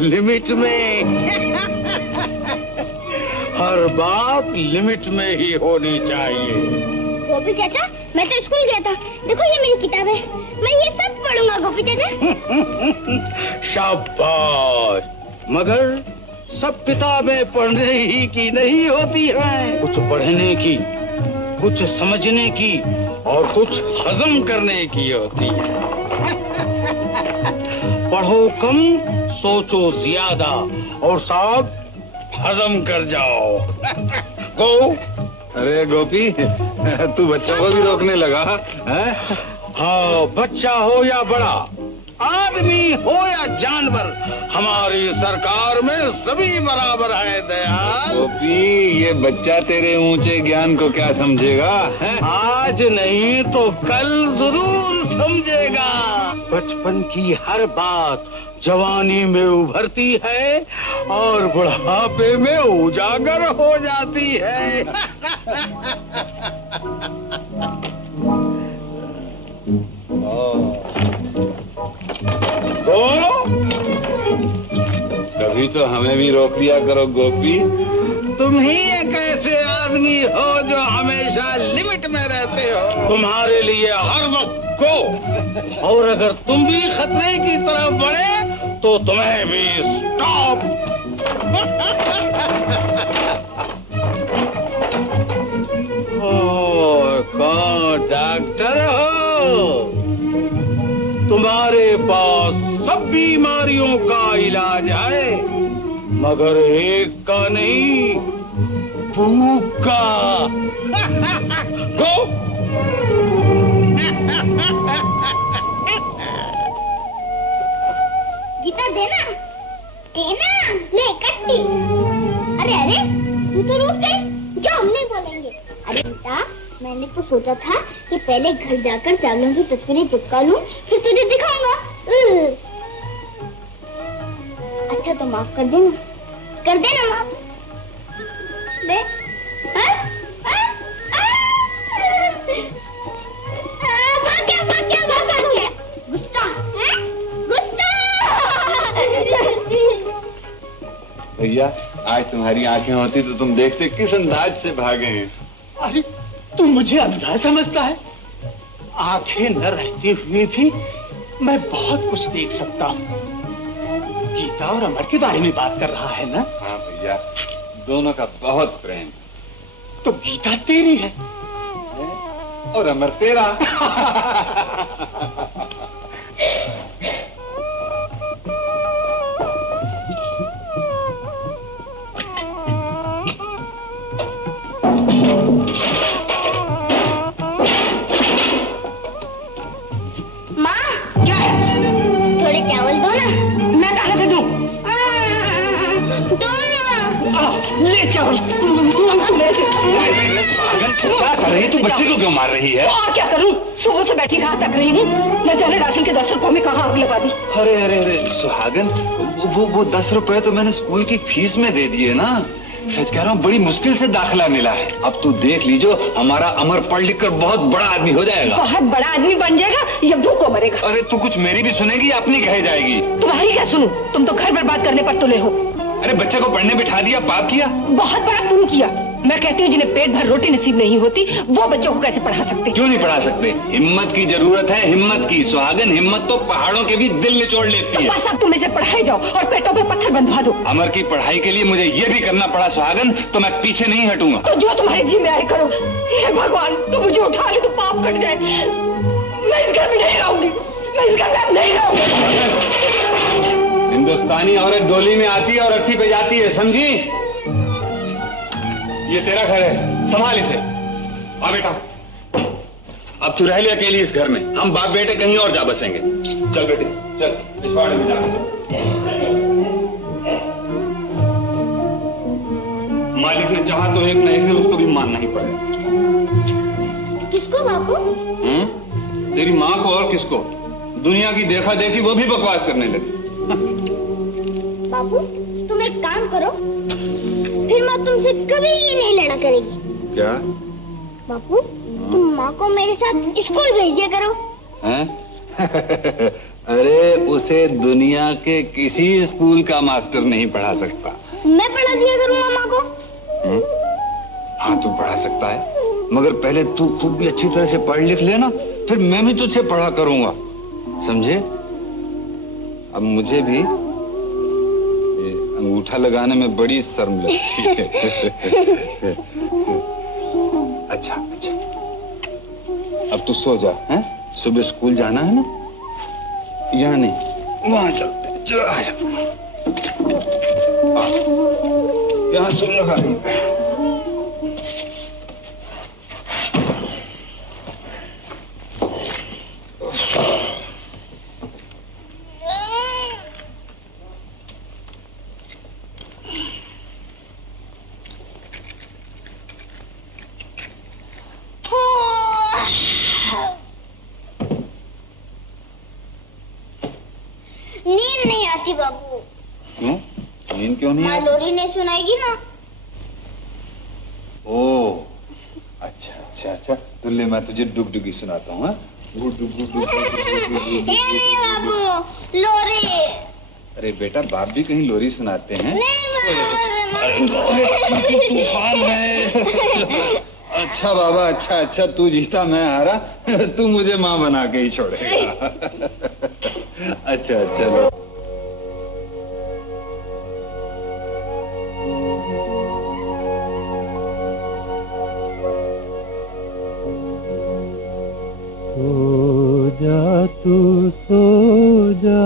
Limit में। हर बात limit में ही होनी चाहिए। गोपी चाचा, मैं तो स्कूल गया था। देखो ये मेरी किताब है, मैं ये सब पढ़ूंगा गोपी चाचा। शाबाश। मगर सब किताबें पढ़ने ही की नहीं होती हैं। कुछ पढ़ने की, कुछ समझने की और कुछ हजम करने की होती है। पढ़ो कम, सोचो ज्यादा और सब हजम कर जाओ। गो। अरे गोपी, तू बच्चों को भी रोकने लगा है? हाँ, बच्चा हो या बड़ा, आदमी हो या जानवर, हमारी सरकार में सभी बराबर है दयाल। गोपी, ये बच्चा तेरे ऊंचे ज्ञान को क्या समझेगा है? आज नहीं तो कल जरूर समझेगा। बचपन की हर बात जवानी में उभरती है और बुढ़ापे में उजागर हो जाती है। कभी तो हमें भी रोक दिया करो गोपी। तुम ही एक ऐसे आदमी हो जो हमेशा लिमिट में रहते हो। तुम्हारे लिए हर वक्त को, और अगर तुम भी खतरे की तरफ बढ़े तो तुम्हें भी स्टॉप। कौन डॉक्टर हो? तुम्हारे पास सब बीमारियों का इलाज है, मगर एक का नहीं, भूख का। गो। गीता देना, देना, ले कट्टी। अरे अरे, तू तो रुक गई, जो हम नहीं बोलेंगे। अरे गीता, मैंने तो सोचा था कि पहले घर जाकर चावलों की तस्वीरें चिपका लूं, फिर तुझे दिखाऊंगा। अच्छा तो माफ कर देना माफ। ले। भाग गया। गुस्सा। भैया, आज तुम्हारी आंखें होती तो तुम देखते किस अंदाज से भागे हैं। अरे तू मुझे अंधा समझता है? आंखें न रहते हुए भी मैं बहुत कुछ देख सकता हूँ। गीता और अमर के बारे में बात कर रहा है ना? हाँ भैया, दोनों का बहुत प्रेम। तो गीता तेरी है और अमर तेरा। क्या कर रही है तू? बच्चे को क्यों मार रही है? और क्या करूं? सुबह से बैठी रात तक रही हूँ, न जाने राशन के 10 रुपए में कहाँ आग लगा दी। अरे अरे अरे सुहागन, वो 10 रुपए तो मैंने स्कूल की फीस में दे दिए ना। सच कह रहा हूँ, बड़ी मुश्किल से दाखिला मिला है। अब तू देख लीजिए, हमारा अमर पढ़ लिख कर बहुत बड़ा आदमी हो जाएगा। बहुत बड़ा आदमी बन जाएगा या भूखों मरेगा। अरे तू कुछ मेरी भी सुनेगी या अपनी कहे जाएगी? तुम्हारी क्या सुनूं? तुम तो घर बर्बाद करने पर तुले हो। अरे बच्चे को पढ़ने बिठा दिया, पाप किया? बहुत बड़ा पुण्य किया। मैं कहती हूँ जिन्हें पेट भर रोटी नसीब नहीं होती, वो बच्चों को कैसे पढ़ा सकते? क्यों नहीं पढ़ा सकते? हिम्मत की जरूरत है, हिम्मत की। सुहागन, हिम्मत तो पहाड़ों के भी दिल निचोड़ लेती है। बस अब तुम इसे पढ़ाई जाओ और पेटों पे पत्थर बंधवा दो। अमर की पढ़ाई के लिए मुझे ये भी करना पड़ा सुहागन, तो मैं पीछे नहीं हटूंगा। तो जो तुम्हारे जी में आए करो। हे भगवान, तुम मुझे उठा ले तो पाप कट जाए। मैं इस घर में नहीं रहूंगी, मैं इस घर में नहीं रहूंगी। हिंदुस्तानी औरत डोली में आती है और अर्थी पे जाती है, समझी? ये तेरा घर है, संभाल इसे। आ बेटा, अब तू रह ले अकेली इस घर में। हम बाप बेटे कहीं और जा बसेंगे। चल बेटे, चल पिछवाड़े में जा। मालिक ने चाहा तो एक न एक दिन उसको भी मानना ही पड़ेगा। किसको बापू? तेरी माँ को और किसको? दुनिया की देखा देखी वो भी बकवास करने लगी। बापू तुम एक काम करो, फिर माँ तुमसे कभी नहीं लड़ा करेगी। क्या? बापू तुम माँ को मेरे साथ स्कूल भेज दिया करो। अरे उसे दुनिया के किसी स्कूल का मास्टर नहीं पढ़ा सकता। मैं पढ़ा दिया करूँ मामा को। हाँ तू पढ़ा सकता है, मगर पहले तू खुद भी अच्छी तरह से पढ़ लिख लेना, फिर मैं भी तुझसे पढ़ा करूंगा, समझे? अब मुझे भी अंगूठा लगाने में बड़ी शर्म लगती है। अच्छा अच्छा, अब तू सो जा, हैं? सुबह स्कूल जाना है ना? यहाँ नहीं, वहाँ चलते। यहाँ सुन लगा। नींद नहीं आती बाबू। क्यों? नींद क्यों नहीं आती? लोरी ने सुनाएगी ना। ओ अच्छा अच्छा अच्छा, तो ले मैं तुझे डुगडुगी सुनाता हूँ। नहीं बाबू, लोरी। अरे बेटा, बाप भी कहीं लोरी सुनाते हैं। तूफान है। अच्छा बाबा, अच्छा अच्छा, तू जीता मैं हारा, तू मुझे माँ बना के ही छोड़ेगा। अच्छा चलो। सो जा तू सो जा,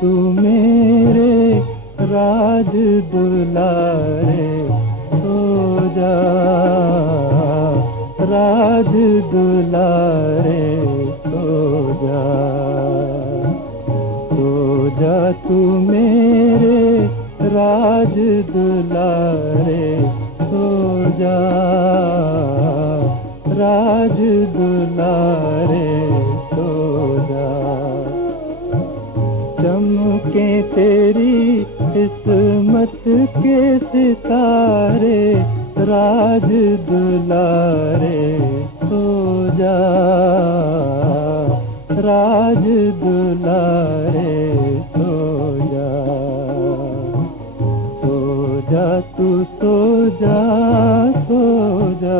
तू मेरे राज दुलारे, सो जा राज दुलारे, सो जा तू मेरे राज दुलारे, सो जा राज दुलारे, सो जा। चमके तेरी किस्मत के सितारे, राज दुलारे, सो जा राज दुलारे, सो जा तू सो जा, सो जा।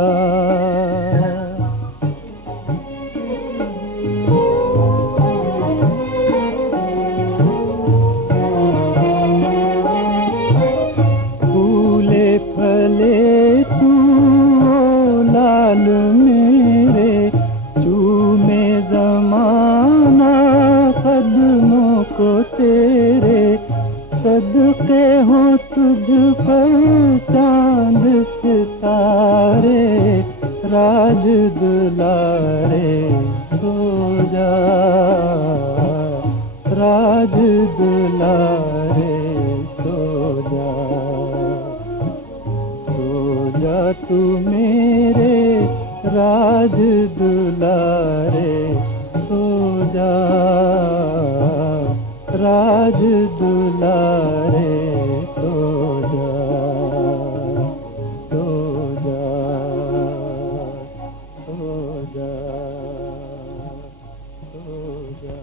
मेरे चूमे ज़माना कदमों को तेरे, सदके हो तुझ पर चांद सितारे, राज दुलारे, सो जा राज दुलारे, सो जा तू मेरे राज दुलारे, सो जा राज दुलारे, सो जा, सो जा, सो जा, सो जा।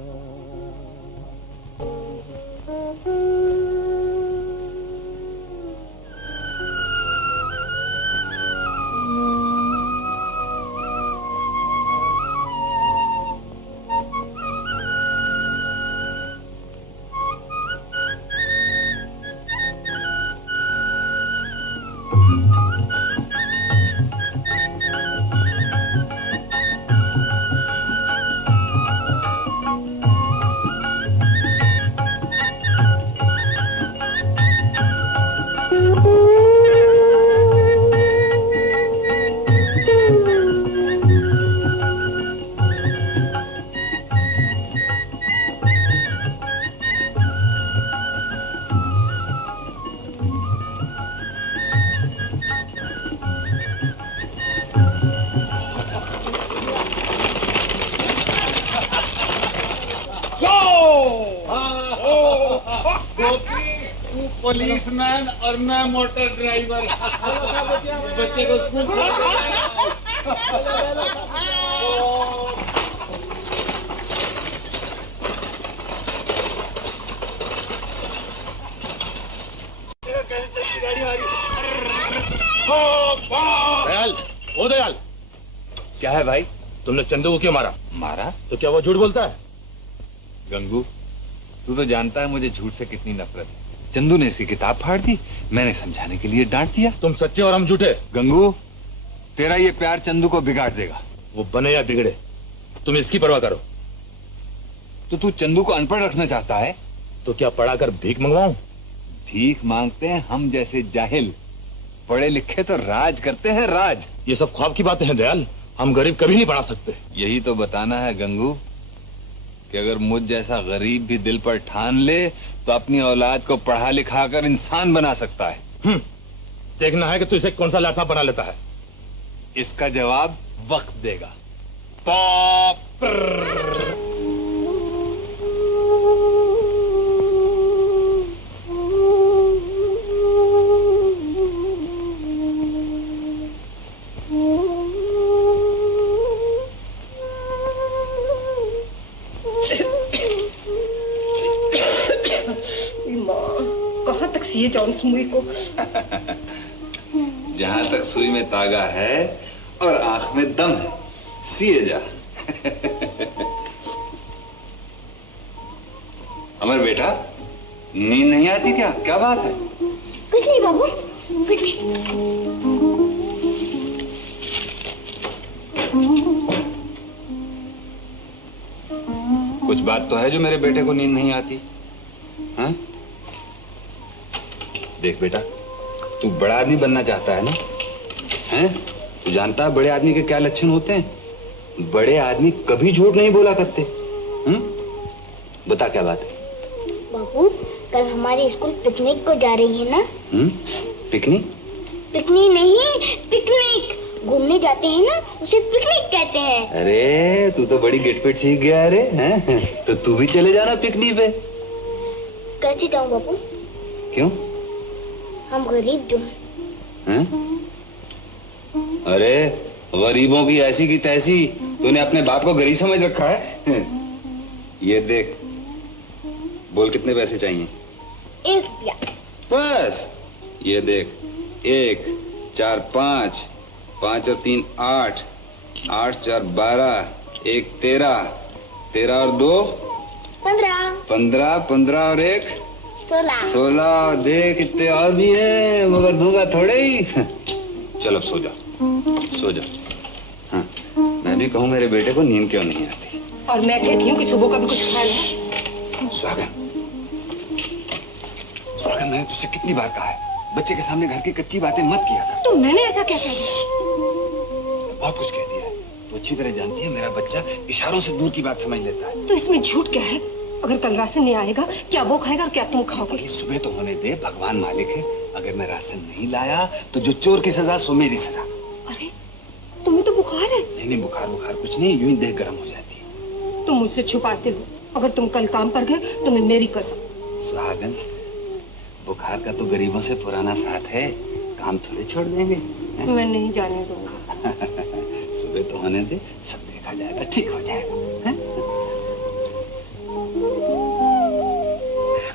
पुलिसमैन और मैं मोटर ड्राइवर। बच्चे को स्कूल दयाल, ओ दयाल, क्या है भाई? तुमने चंदू को क्यों मारा? मारा? तो क्या वो झूठ बोलता है? गंगू, तू तो जानता है मुझे झूठ से कितनी नफरत है। चंदू ने इसकी किताब फाड़ दी, मैंने समझाने के लिए डांट दिया। तुम सच्चे और हम झूठे। गंगू, तेरा ये प्यार चंदू को बिगाड़ देगा। वो बने या बिगड़े, तुम इसकी परवाह करो। तो तू चंदू को अनपढ़ रखना चाहता है? तो क्या पढ़ाकर भीख मंगवाऊं? भीख मांगते हैं हम जैसे जाहिल, पढ़े लिखे तो राज करते हैं, राज। ये सब ख्वाब की बातें हैं दयाल, हम गरीब कभी नहीं पढ़ा सकते। यही तो बताना है गंगू कि अगर मुझ जैसा गरीब भी दिल पर ठान ले तो अपनी औलाद को पढ़ा लिखा कर इंसान बना सकता है। देखना है कि तू इसे कौन सा लाठा बना लेता है। इसका जवाब वक्त देगा। कहाँ तक सिए जाऊं इस मुई को? जहाँ तक सुई में तागा है और आंख में दम है, सिए जा। अमर बेटा, नींद नहीं आती क्या? क्या बात है? कुछ नहीं बाबू, कुछ नहीं। कुछ बात तो है जो मेरे बेटे को नींद नहीं आती। हाँ? देख बेटा, तू बड़ा आदमी बनना चाहता है ना? हैं? तू जानता है बड़े आदमी के क्या लक्षण होते हैं? बड़े आदमी कभी झूठ नहीं बोला करते। बता क्या बात है? बाबू, कल हमारे स्कूल पिकनिक को जा रही है ना? पिकनिक? पिकनिक नहीं, पिकनिक। घूमने जाते हैं ना, उसे पिकनिक कहते हैं। अरे तू तो बड़ी गिटपिट सीख गया। अरे हैं? तो तू भी चले जाना पिकनिक पे। कैसे जाऊं बाबू? क्यों? हम गरीब जो हैं। अरे गरीबों की ऐसी की तैसी, तूने अपने बाप को गरीब समझ रखा है। ये देख, बोल कितने पैसे चाहिए? 1 रुपया। बस ये देख, 1 4 5, 5 और 3 8, 8 4 12, 1 13, 13 और 2 15, 15, 15 और 1 16। देख इतने और भी है, मगर दूंगा थोड़े ही। चल अब सो जा, सो जा। हाँ, मैं भी कहूँ मेरे बेटे को नींद क्यों नहीं आती। और मैं कहती हूँ कि सुबह का भी कुछ खाया है। स्वागत, स्वागत, मैंने तुझसे कितनी बार कहा है, बच्चे के सामने घर की कच्ची बातें मत किया कर। तो मैंने ऐसा क्या कह दिया? बहुत कुछ कह दिया है। तो अच्छी तरह जानती है मेरा बच्चा इशारों से दूर की बात समझ लेता है। तो इसमें झूठ क्या है? अगर कल राशन नहीं आएगा, क्या वो खाएगा और क्या तुम खाओगे? सुबह तो होने दे, भगवान मालिक है। अगर मैं राशन नहीं लाया तो जो चोर की सजा सो मेरी सजा। अरे तुम्हें तो बुखार है। नहीं, बुखार बुखार कुछ नहीं, यूं ही देह गर्म हो जाती है। तुम मुझसे छुपाते हो। अगर तुम कल काम पर गए तो मैं मेरी कसम। सुहागन, बुखार का तो गरीबों से पुराना साथ है, काम थोड़े छोड़ देंगे। मैं नहीं जाने दूंगा। सुबह तो होने दे, सब देखा जाएगा, ठीक हो जाएगा।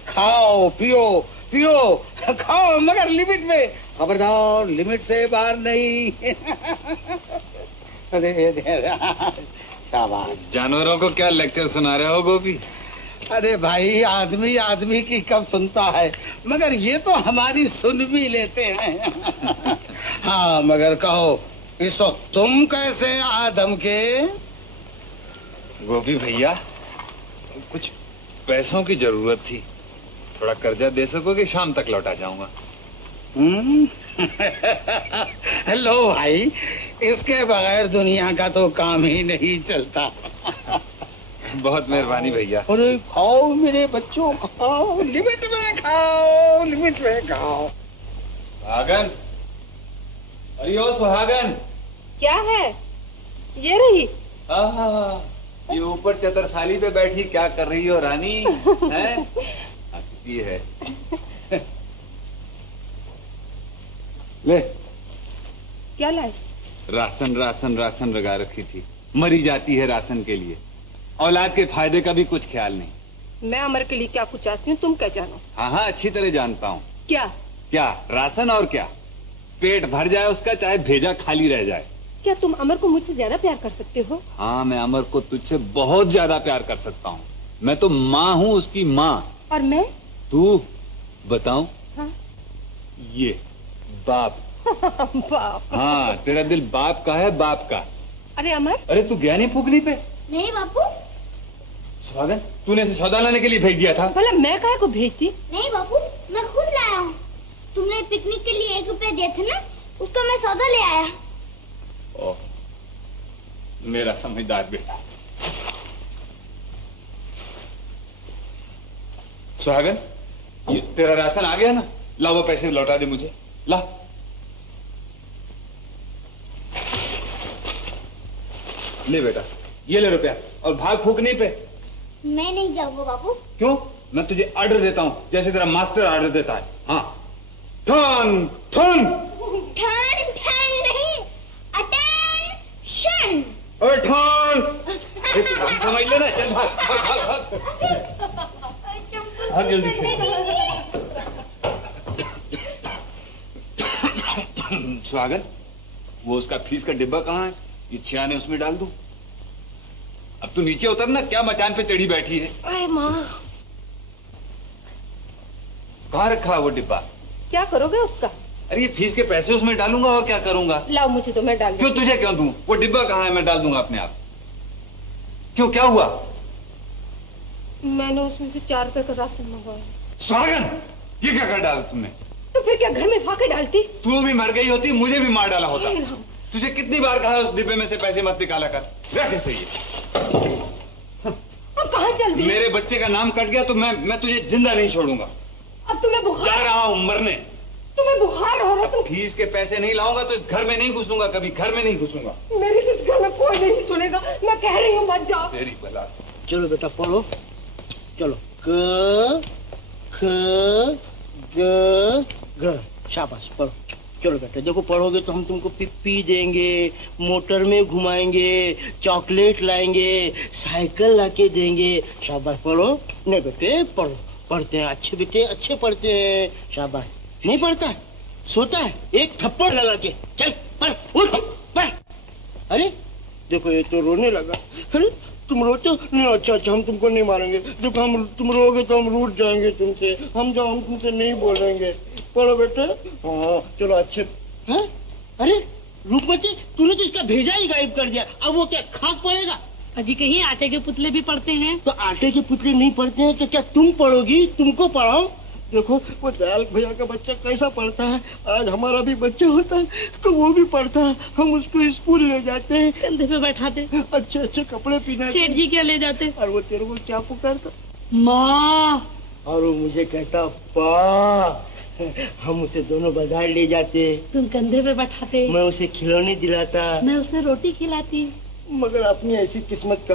खाओ पियो पियो, खाओ मगर लिमिट में, खबरदार लिमिट से बाहर नहीं। शाबाश। जानवरों को क्या लेक्चर सुना रहे हो गोपी? अरे भाई, आदमी आदमी की कब सुनता है, मगर ये तो हमारी सुन भी लेते हैं। हाँ मगर कहो, इस वक्त तुम कैसे आदम के? गोपी भैया, कुछ पैसों की जरूरत थी, थोड़ा कर्जा दे सकोगे? शाम तक लौटा जाऊंगा। हेलो भाई, इसके बगैर दुनिया का तो काम ही नहीं चलता। बहुत मेहरबानी भैया। अरे खाओ मेरे बच्चों, खाओ, लिमिट में खाओ, लिमिट में खाओ। सुहागन, अरे ओ सुहागन। क्या है? ये रही। ये ऊपर चतुरसाली पे बैठी क्या कर रही हो रानी? है ले क्या लाए? राशन राशन राशन लगा रखी थी, मरी जाती है राशन के लिए, औलाद के फायदे का भी कुछ ख्याल नहीं। मैं अमर के लिए क्या कुछ चाहती हूँ तुम क्या जानो? हाँ हाँ अच्छी तरह जानता हूँ। क्या? क्या राशन और क्या, पेट भर जाए उसका, चाहे भेजा खाली रह जाए। क्या तुम अमर को मुझसे ज्यादा प्यार कर सकते हो? हाँ मैं अमर को तुझसे बहुत ज्यादा प्यार कर सकता हूँ। मैं तो माँ हूँ उसकी माँ। और मैं? तू बताऊं? हाँ? ये बाप। बाप। हाँ तेरा दिल बाप का है, बाप का। अरे अमर, अरे तू गया नहीं फूकनी पे? नहीं बापू। स्वागत, तूने इसे सौदा लाने के लिए भेज दिया था? भला मैं काहे को भेजती? नहीं बापू, मैं खुद लाया हूँ। तुमने पिकनिक के लिए 1 रुपया दिए थे ना, उसका मैं सौदा ले आया। ओह, मेरा समझदार बेटा। सुहागन, ये तेरा राशन आ गया ना? ला वो पैसे लौटा दे मुझे, ला। ले बेटा, ये ले रुपया, और भाग फूकने पे। मैं नहीं जाऊंगा बापू। क्यों? मैं तुझे ऑर्डर देता हूँ, जैसे तेरा मास्टर ऑर्डर देता है। हाँ, ठन ठन। ठन ठन नहीं, अटेंशन। ओए ठन, समझ लेना। चल भाग भाग भाग भाग जल्दी से। स्वागत, वो उसका फीस का डिब्बा कहाँ है? ये छियाने उसमें डाल दूं? अब तू नीचे उतर ना, क्या मचान पे चढ़ी बैठी है? अरे माँ, कहाँ रखा है वो डिब्बा? क्या करोगे उसका? अरे ये फीस के पैसे उसमें डालूंगा, और क्या करूंगा। लाओ मुझे तो मैं डाल क्यों? तुझे क्यों दूं? वो डिब्बा कहाँ है? मैं डाल दूंगा अपने आप। क्यों, क्या हुआ? मैंने उसमें से 4 रुपए का राशन मंगवाया। स्वागन, ये क्या कर डाला तुमने? तो फिर क्या घर में फाके डालती? तू भी मर गई होती, मुझे भी मार डाला होता। हे राम। तुझे कितनी बार कहा उस डिब्बे में से पैसे मत निकाला कर। रख इसे। ये अब कहाँ चल दी? मेरे बच्चे का नाम कट गया तो मैं तुझे जिंदा नहीं छोड़ूंगा। अब तुम्हें जा बुखार, रहा हूँ मरने। तुम्हें बुखार हो रहा, तुम फीस के पैसे नहीं लाऊंगा तो इस घर में नहीं घुसूंगा, कभी घर में नहीं घुसूंगा। मेरे इस घर में कोई नहीं सुनेगा। मैं कह रही हूँ मत जाओ। तेरी बला। चलो बेटा पढ़ो, चलो। क ख ग घ, शाबाश पढ़ो। चलो बेटा, देखो पढ़ोगे तो हम तुमको पिप्पी देंगे, मोटर में घुमाएंगे, चॉकलेट लाएंगे, साइकिल लाके देंगे। शाबाश पढ़ो। नहीं बेटे पढ़ो, पढ़ते हैं अच्छे बेटे, अच्छे पढ़ते हैं। शाबाश। नहीं पढ़ता है, सोता है, एक थप्पड़ लगा के। चल पढ़, उठ पढ़। अरे देखो ये तो रोने लगा। अरे तुम रोते हो? नहीं, अच्छा अच्छा, हम तुमको नहीं मारेंगे। देखो हम, तुम रोगे तो हम रूठ जाएंगे तुमसे। हम तुमसे नहीं बोलेंगे। पढ़ो बेटे। हाँ चलो अच्छे। हैं? अरे रूपमती, तूने तो इसका भेजा ही गायब कर दिया। अब वो क्या खाक पड़ेगा? अजी कहीं आटे के पुतले भी पढ़ते हैं? तो आटे के पुतले नहीं पढ़ते हैं तो क्या तुम पढ़ोगी? तुमको पढ़ाओ। देखो वो दयाल भैया का बच्चा कैसा पढ़ता है। आज हमारा भी बच्चा होता है तो वो भी पढ़ता है। हम उसको स्कूल ले जाते हैं, कंधे पे बैठाते, अच्छे अच्छे कपड़े पहनाते। सेठ जी क्या ले जाते, और वो तेरे को क्या पुकारता? माँ। और वो मुझे कहता पा। हम उसे दोनों बाजार ले जाते, तुम कंधे पे बैठाते, मैं उसे खिलौने दिलाता, मैं उसे रोटी खिलाती। मगर अपनी ऐसी किस्मत का,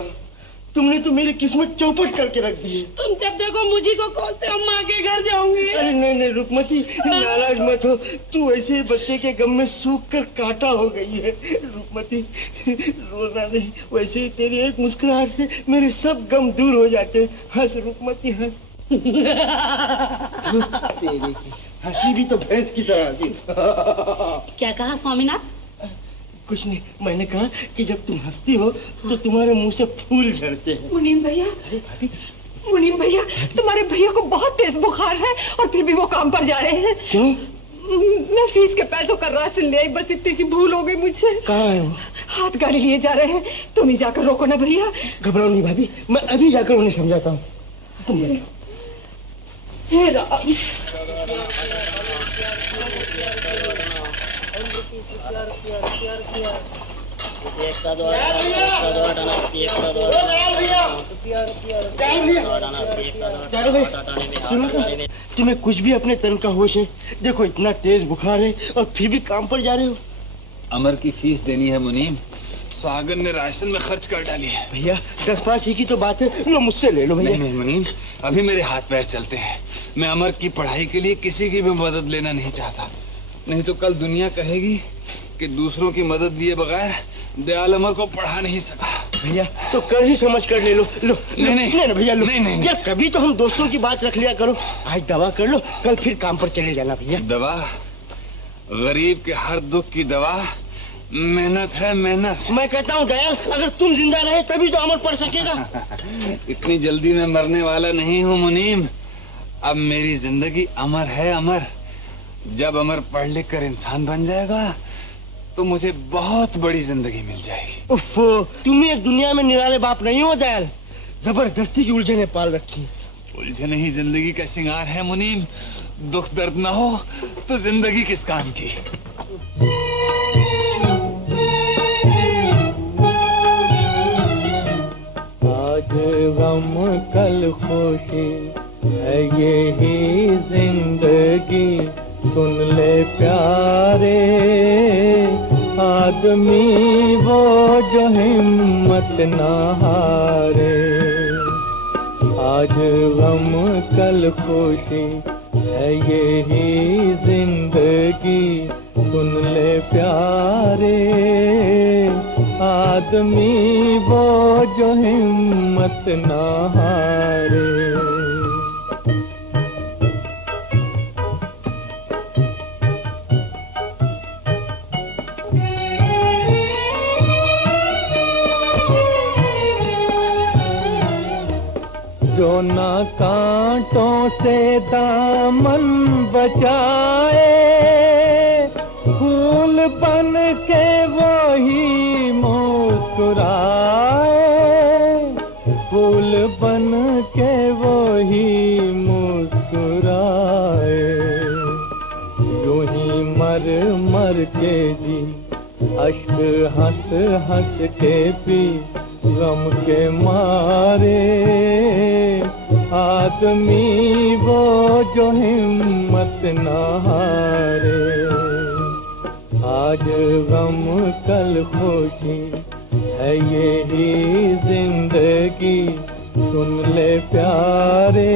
तुमने तो मेरी किस्मत चौपट करके रख दी है। तुम जब देखो मुझी को खोलते हो, माँ के घर जाऊंगी। अरे नहीं नहीं रुकमती, नाराज मत हो। तू ऐसे बच्चे के गम में सूख कर कांटा हो गई है। रुकमती रोना नहीं, वैसे ही तेरी एक मुस्कुराहट से मेरे सब गम दूर हो जाते हैं। हंस रुकमती हंस। तेरी हंसी भी तो भैंस की तरह थी। क्या कहा स्वामीनाथ? कुछ नहीं, मैंने कहा कि जब तुम हंसती हो तो तुम्हारे मुंह से फूल झड़ते हैं। मुनीम भैया, अरे भाभी, मुनीम भैया, तुम्हारे भैया को बहुत तेज बुखार है और फिर भी वो काम पर जा रहे हैं। क्यों? मैं फीस के पैसों का राशन ले आई, बस इतनी सी भूल हो गई मुझसे। कहाँ है वो? हाथ गाड़ी लिए जा रहे हैं, तुम ही जाकर रोको ना भैया। घबराओ नहीं भाभी, मैं अभी जाकर उन्हें समझाता हूँ। तुम हे राम। तुम्हें कुछ भी अपने तन का होश है? देखो इतना तेज बुखार है और फिर भी काम पर जा रहे हो। अमर की फीस देनी है मुनीम, सागर ने राशन में खर्च कर डाली है। भैया 10-5 ही की तो बात है, लो मुझसे ले लो भैया। नहीं मुनीम, अभी मेरे हाथ पैर चलते हैं। मैं अमर की पढ़ाई के लिए किसी की भी मदद लेना नहीं चाहता। नहीं तो कल दुनिया कहेगी कि दूसरों की मदद दिए बगैर दयाल अमर को पढ़ा नहीं सका। भैया तो कर ही समझ कर ले लो। लो नहीं भैया लो। नहीं यार कभी तो हम दोस्तों की बात रख लिया करो। आज दवा कर लो, कल फिर काम पर चले जाना भैया। दवा? गरीब के हर दुख की दवा मेहनत है, मेहनत। मैं कहता हूँ दयाल, अगर तुम जिंदा रहे तभी तो अमर पढ़ सकेगा। इतनी जल्दी मैं मरने वाला नहीं हूँ मुनीम। अब मेरी जिंदगी अमर है, अमर। जब अमर पढ़ लिख कर इंसान बन जाएगा तो मुझे बहुत बड़ी जिंदगी मिल जाएगी। उफ, तुम एक दुनिया में निराले बाप नहीं हो दयाल। जबरदस्ती की उलझने पाल रखी। उलझन ही जिंदगी का श्रृंगार है मुनीम। दुख दर्द न हो तो जिंदगी किस काम की। आज गम कल खुशी है यही जिंदगी, सुन ले प्यारे आदमी वो जो हिम्मत न हारे। आज गम कल खुशी है यही जिंदगी, सुन ले प्यारे आदमी वो जो हिम्मत न हारे। जो न कांटों से दामन बचाए, फूल बन के वही मुस्कुराए, फूल बन के वही मुस्कुराए। यूं ही मर मर के जी, अश्क हंस हंस के पी, गम के मारे आदमी वो जो हिम्मत न हारे। आज गम कल खुशी है यही जिंदगी, सुन ले प्यारे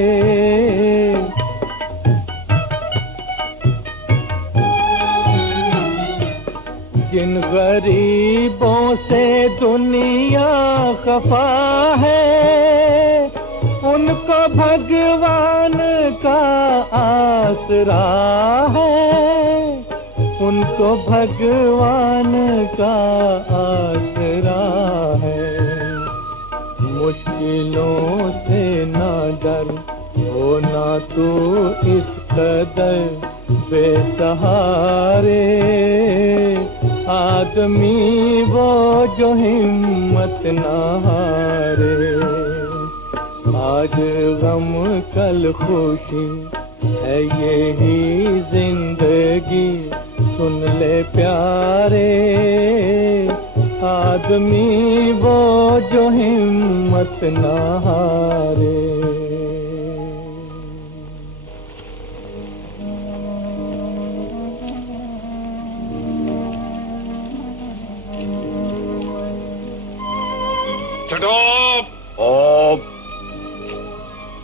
जिन गरीबों से दुनिया खफा है, उनको भगवान का आसरा है, उनको भगवान का आसरा है। मुश्किलों से ना डर, हो ना तू इस कदर बेसहारे आदमी वो जो हिम्मत न हारे। आज गम कल खुशी है यही जिंदगी, सुन ले प्यारे आदमी वो जो हिम्मत न हारे।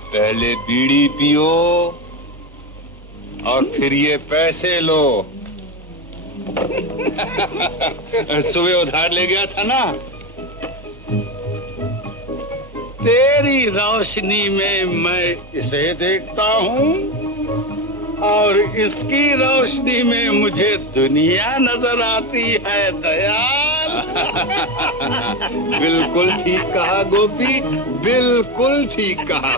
पहले बीड़ी पियो और फिर ये पैसे लो। सुबह उधार ले गया था ना। तेरी रोशनी में मैं इसे देखता हूँ और इसकी रोशनी में मुझे दुनिया नजर आती है दयाल। बिल्कुल ठीक कहा गोपी, बिल्कुल ठीक कहा।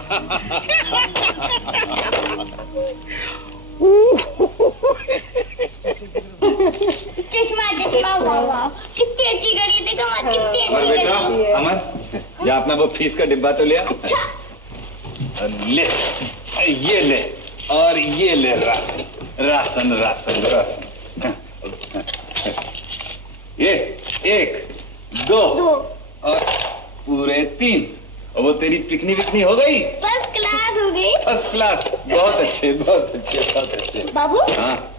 चश्मा चश्मा वाह वाह, कितनी अच्छी गली देखो, कितनी अमर अच्छी बेटा, गली। अमर जा अपना वो फीस का डिब्बा तो लिया। ले ये ले और ये ले राशन राशन राशन राशन। ये 1 2 और पूरे 3। और वो तेरी पिकनी विकनी हो गई? फर्स्ट क्लास हो गई। फर्स्ट क्लास, बहुत अच्छे बहुत अच्छे बहुत अच्छे। बाबू हाँ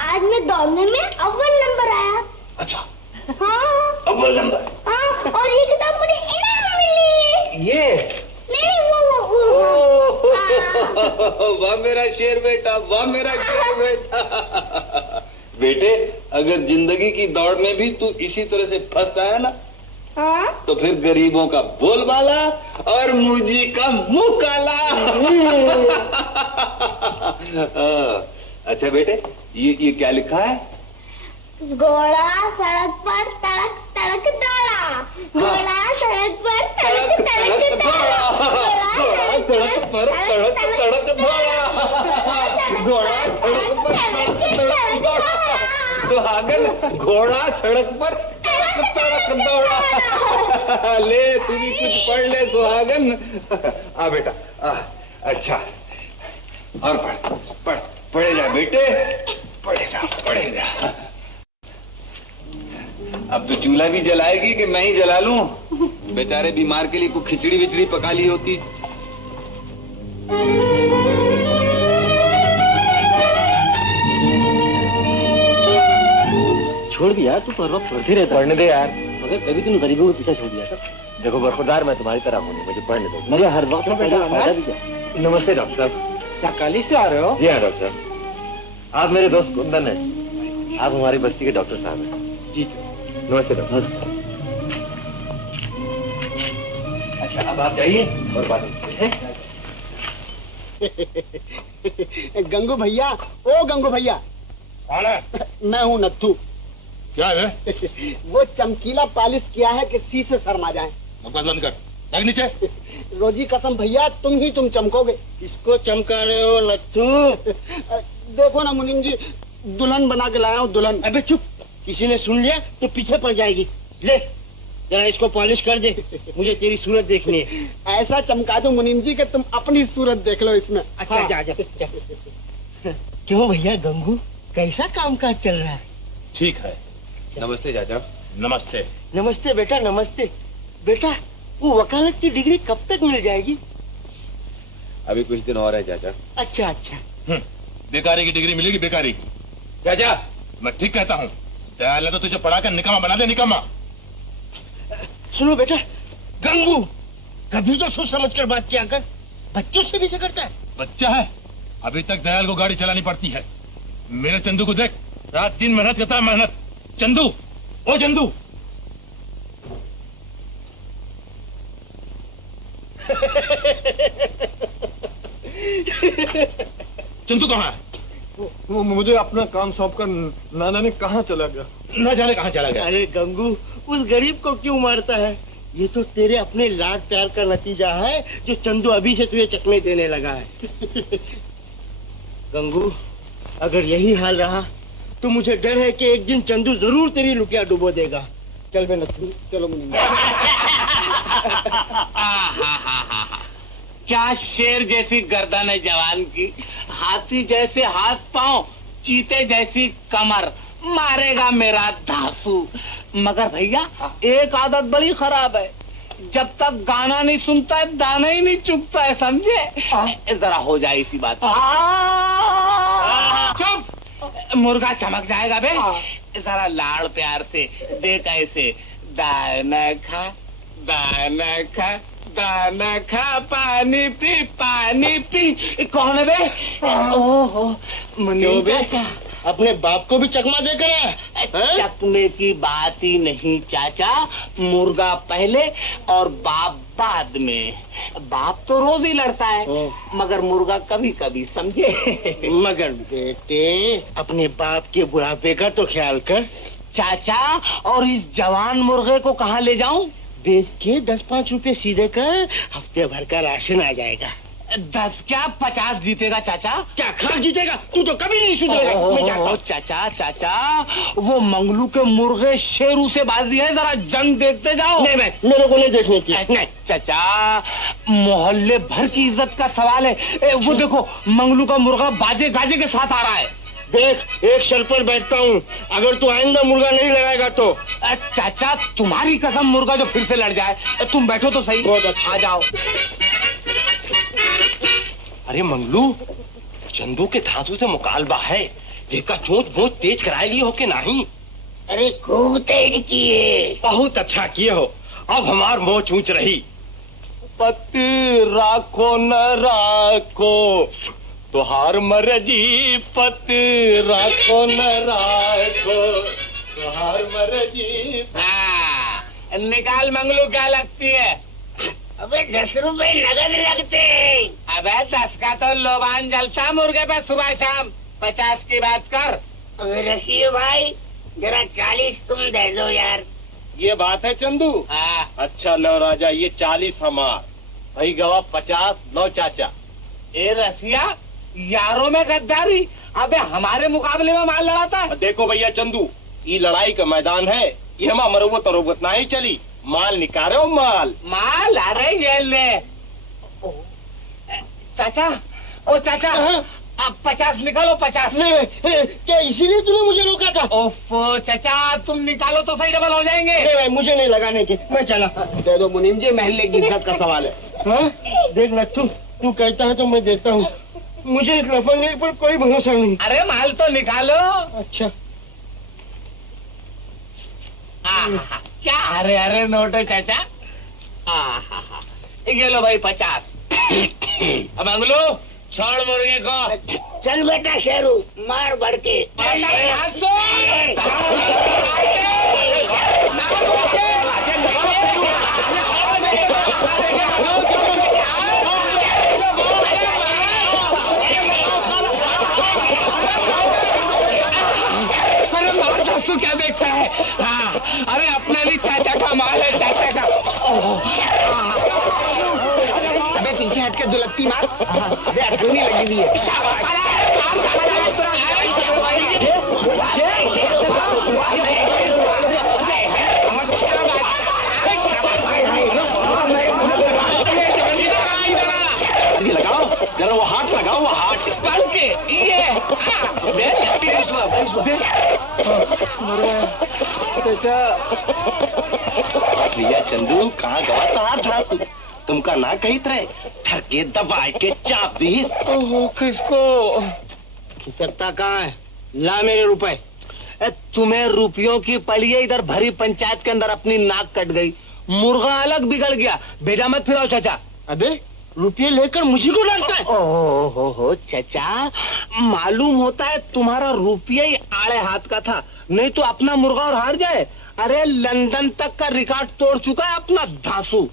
आज मैं दौड़ने में अव्वल नंबर आया। अच्छा हाँ अव्वल नंबर। हाँ, और ये किताब मुझे इनाम मिली। ये नहीं वो हाँ। वाह मेरा शेर बेटा, वाह मेरा शेर बेटा। बेटे अगर जिंदगी की दौड़ में भी तू इसी तरह से फंसता है ना, हाँ? तो फिर गरीबों का बोलबाला और मुझी का मुंह काला। अच्छा बेटे, ये क्या लिखा है? घोड़ा सड़क पर तड़क तड़क दौड़ा, घोड़ा सड़क पर तड़क तड़क दौड़ा, घोड़ा सड़क पर तड़क तड़क दौड़ा, घोड़ा सड़क पर तड़क तड़क दौड़ा, सुहागन घोड़ा सड़क पर तड़क तड़क दौड़ा। ले तू भी कुछ पढ़ ले सुहागन। आ बेटा आ, अच्छा और पढ़े जा बेटे, पढ़े जा। अब तो चूल्हा भी जलाएगी कि मैं ही जला लूं? बेचारे बीमार के लिए कोई खिचड़ी विचड़ी पका ली होती। छोड़ भी यार, तू पर वक्त पढ़ती रहता। पढ़ने दे यार। मगर कभी तूने गरीबों के पीछे छोड़ दिया था। देखो बरखुरदार, मैं तुम्हारी तरह हूँ, मुझे पढ़ने दो। मगर हर वक्त फायदा भी क्या। नमस्ते डॉक्टर साहब। क्या कॉलेज से आ रहे हो? जी हाँ डॉक्टर साहब, आप मेरे दोस्त कुंदन हैं, आप हमारी बस्ती के डॉक्टर साहब हैं। जी नमस्ते डॉक्टर। अच्छा अब आप जाइए और बात करते हैं। गंगू भैया, ओ गंगू भैया। कौन है? मैं हूँ नत्थू। क्या है? वो चमकीला पॉलिश किया है कि शीशे शर्मा जाए। बकवास बंद कर, लग नीचे। रोजी कसम भैया, तुम चमकोगे। किसको चमका रहे हो नत्थू? देखो ना मुनीम जी, दुल्हन बना के लाया हूँ, दुल्हन। अबे चुप, किसी ने सुन लिया तो पीछे पड़ जाएगी। ले जरा इसको पॉलिश कर दे, मुझे तेरी सूरत देखनी है। ऐसा चमका दो मुनीम जी कि तुम अपनी सूरत देख लो इसमें। अच्छा हाँ। जा। क्यों भैया गंगू, कैसा कामकाज चल रहा है? ठीक है। नमस्ते चाचा। नमस्ते। नमस्ते बेटा, नमस्ते। बेटा वो वकालत की डिग्री कब तक मिल जाएगी? अभी कुछ दिन और है चाचा। अच्छा अच्छा। बेकारी की डिग्री मिलेगी, बेकारी की। चाचा मैं ठीक कहता हूँ, दयाल ने तो तुझे पढ़ाकर निकम्मा बना दे, निकम्मा। सुनो बेटा, गंगू कभी तो सोच समझ कर बात किया कर, बच्चों से भी करता है। बच्चा है, अभी तक दयाल को गाड़ी चलानी पड़ती है। मेरे चंदू को देख, रात दिन मेहनत करता है, मेहनत। चंदू, ओ चंदू। चंदू कहाँ है? वो मुझे अपना काम सौंप कर नाना ने कहाँ चला गया? न जाने कहाँ चला गया। अरे गंगू, उस गरीब को क्यों मारता है? ये तो तेरे अपने लाड प्यार का नतीजा है जो चंदू अभी से तुझे चकमे देने लगा है। गंगू अगर यही हाल रहा तो मुझे डर है कि एक दिन चंदू जरूर तेरी लुटिया डुबो देगा। चल बे नथु, चलो मुनीम। क्या शेर जैसी गर्दन है जवान की, हाथी जैसे हाथ पांव, चीते जैसी कमर, मारेगा मेरा धांसू। मगर भैया एक आदत बड़ी खराब है, जब तक गाना नहीं सुनता है दाना ही नहीं चुगता है, समझे? जरा हो जाए इसी बात। चुप, मुर्गा चमक जाएगा बे। जरा लाड़ प्यार से देख ऐसे, दाना खा दाना खा दाना खा, पानी पी। कौन है बे? ओहो मुनीम चाचा। अपने बाप को भी चकमा देकर है? चकमे की बात ही नहीं चाचा, मुर्गा पहले और बाप बाद में। बाप तो रोज ही लड़ता है, मगर मुर्गा कभी कभी, समझे? मगर बेटे अपने बाप के बुढ़ापे का तो ख्याल कर। चाचा और इस जवान मुर्गे को कहाँ ले जाऊं? बेच के 10-5 रुपए सीधे कर, हफ्ते भर का राशन आ जाएगा। 10 क्या 50 जीतेगा चाचा? क्या खा जीतेगा? तू तो कभी नहीं सुधरेगा। चाचा वो मंगलू के मुर्गे शेरू से बाजी है, जरा जंग देखते जाओ। नहीं मेरे को नहीं देखने की। नहीं चाचा, मोहल्ले भर की इज्जत का सवाल है। वो देखो मंगलू का मुर्गा बाजे गाजे के साथ आ रहा है। देख एक शर्त पर बैठता हूँ, अगर तू आइंदा मुर्गा नहीं लगाएगा तो। चाचा तुम्हारी कसम, मुर्गा जो फिर से लड़ जाए। तुम बैठो तो सही। बहुत अच्छा। आ जाओ। अरे मंगलू, चंदू के धांसू से मुकालबा है, देखा चोंच बोझ तेज कराए लिए हो के नहीं? अरे खूब तेज किए। बहुत अच्छा किए हो, अब हमार मोच ऊंच रही। पति राखो न राखो तुहार मर्जी, पति राखो न राखो। निकाल मंगलू, क्या लगती है? अबे 10 रुपए नगद लगते। अबे 10 का तो लोबान जलता मुर्गे पे सुबह शाम, 50 की बात कर। अबे रखिए भाई, जरा 40 तुम दे दो यार। ये बात है चंदू। अच्छा लो राजा, ये 40 हमार, भाई गवा 50, लो चाचा। ए रसिया, यारों में गद्दारी। अबे हमारे मुकाबले में माल लड़ाता है। देखो भैया चंदू, ये लड़ाई का मैदान है, ये हम मरुवत तरुवत ना ही चली, माल निकाले हो माल। माल? अरे ये ले चाचा, ओ चाचा, अब 50 निकालो, 50। क्या इसीलिए तूने मुझे रोका था? ओफो चाचा, तुम निकालो तो सही डबल हो जाएंगे। भाई मुझे नहीं लगाने के, मैं चला। दे दो मुनीम जी, महल्ले की इज्जत का सवाल है। हाँ? देख नथु, तू कहता है तो मैं देता हूँ, मुझे इस लफंगे पर कोई भरोसा नहीं। अरे माल तो निकालो। अच्छा क्या अरे अरे नोट है चाचा। ये लो भाई 50। अब अंगलू छोड़ मुर्गे को। चल बेटा शेरू, मार बढ़ के। तू क्या देखता है? हाँ, अरे अपने लिए चाचा का माल है, चाचा का। अबे पीछे हट के दुलत्ती मार। अबे अटकनी लगी हुई है। लगाओ जरा, वो हाथ लगाओ, वो हाथ बल के ये भैया चंदू, कहाँ गवा था तुमका ना कही थे, ठरके दबाए के चाप दी। किसको? सकता कहाँ है? ला मेरे रुपए। तुम्हें रुपयों की पड़ी है, इधर भरी पंचायत के अंदर अपनी नाक कट गई, मुर्गा अलग बिगड़ गया, भेजा मत फिराओ चाचा। अबे रुपये लेकर मुझे को डांटता है? हो चाचा, मालूम होता है तुम्हारा रुपया ही आड़े हाथ का था, नहीं तो अपना मुर्गा और हार जाए। अरे लंदन तक का रिकॉर्ड तोड़ चुका है अपना धांसू।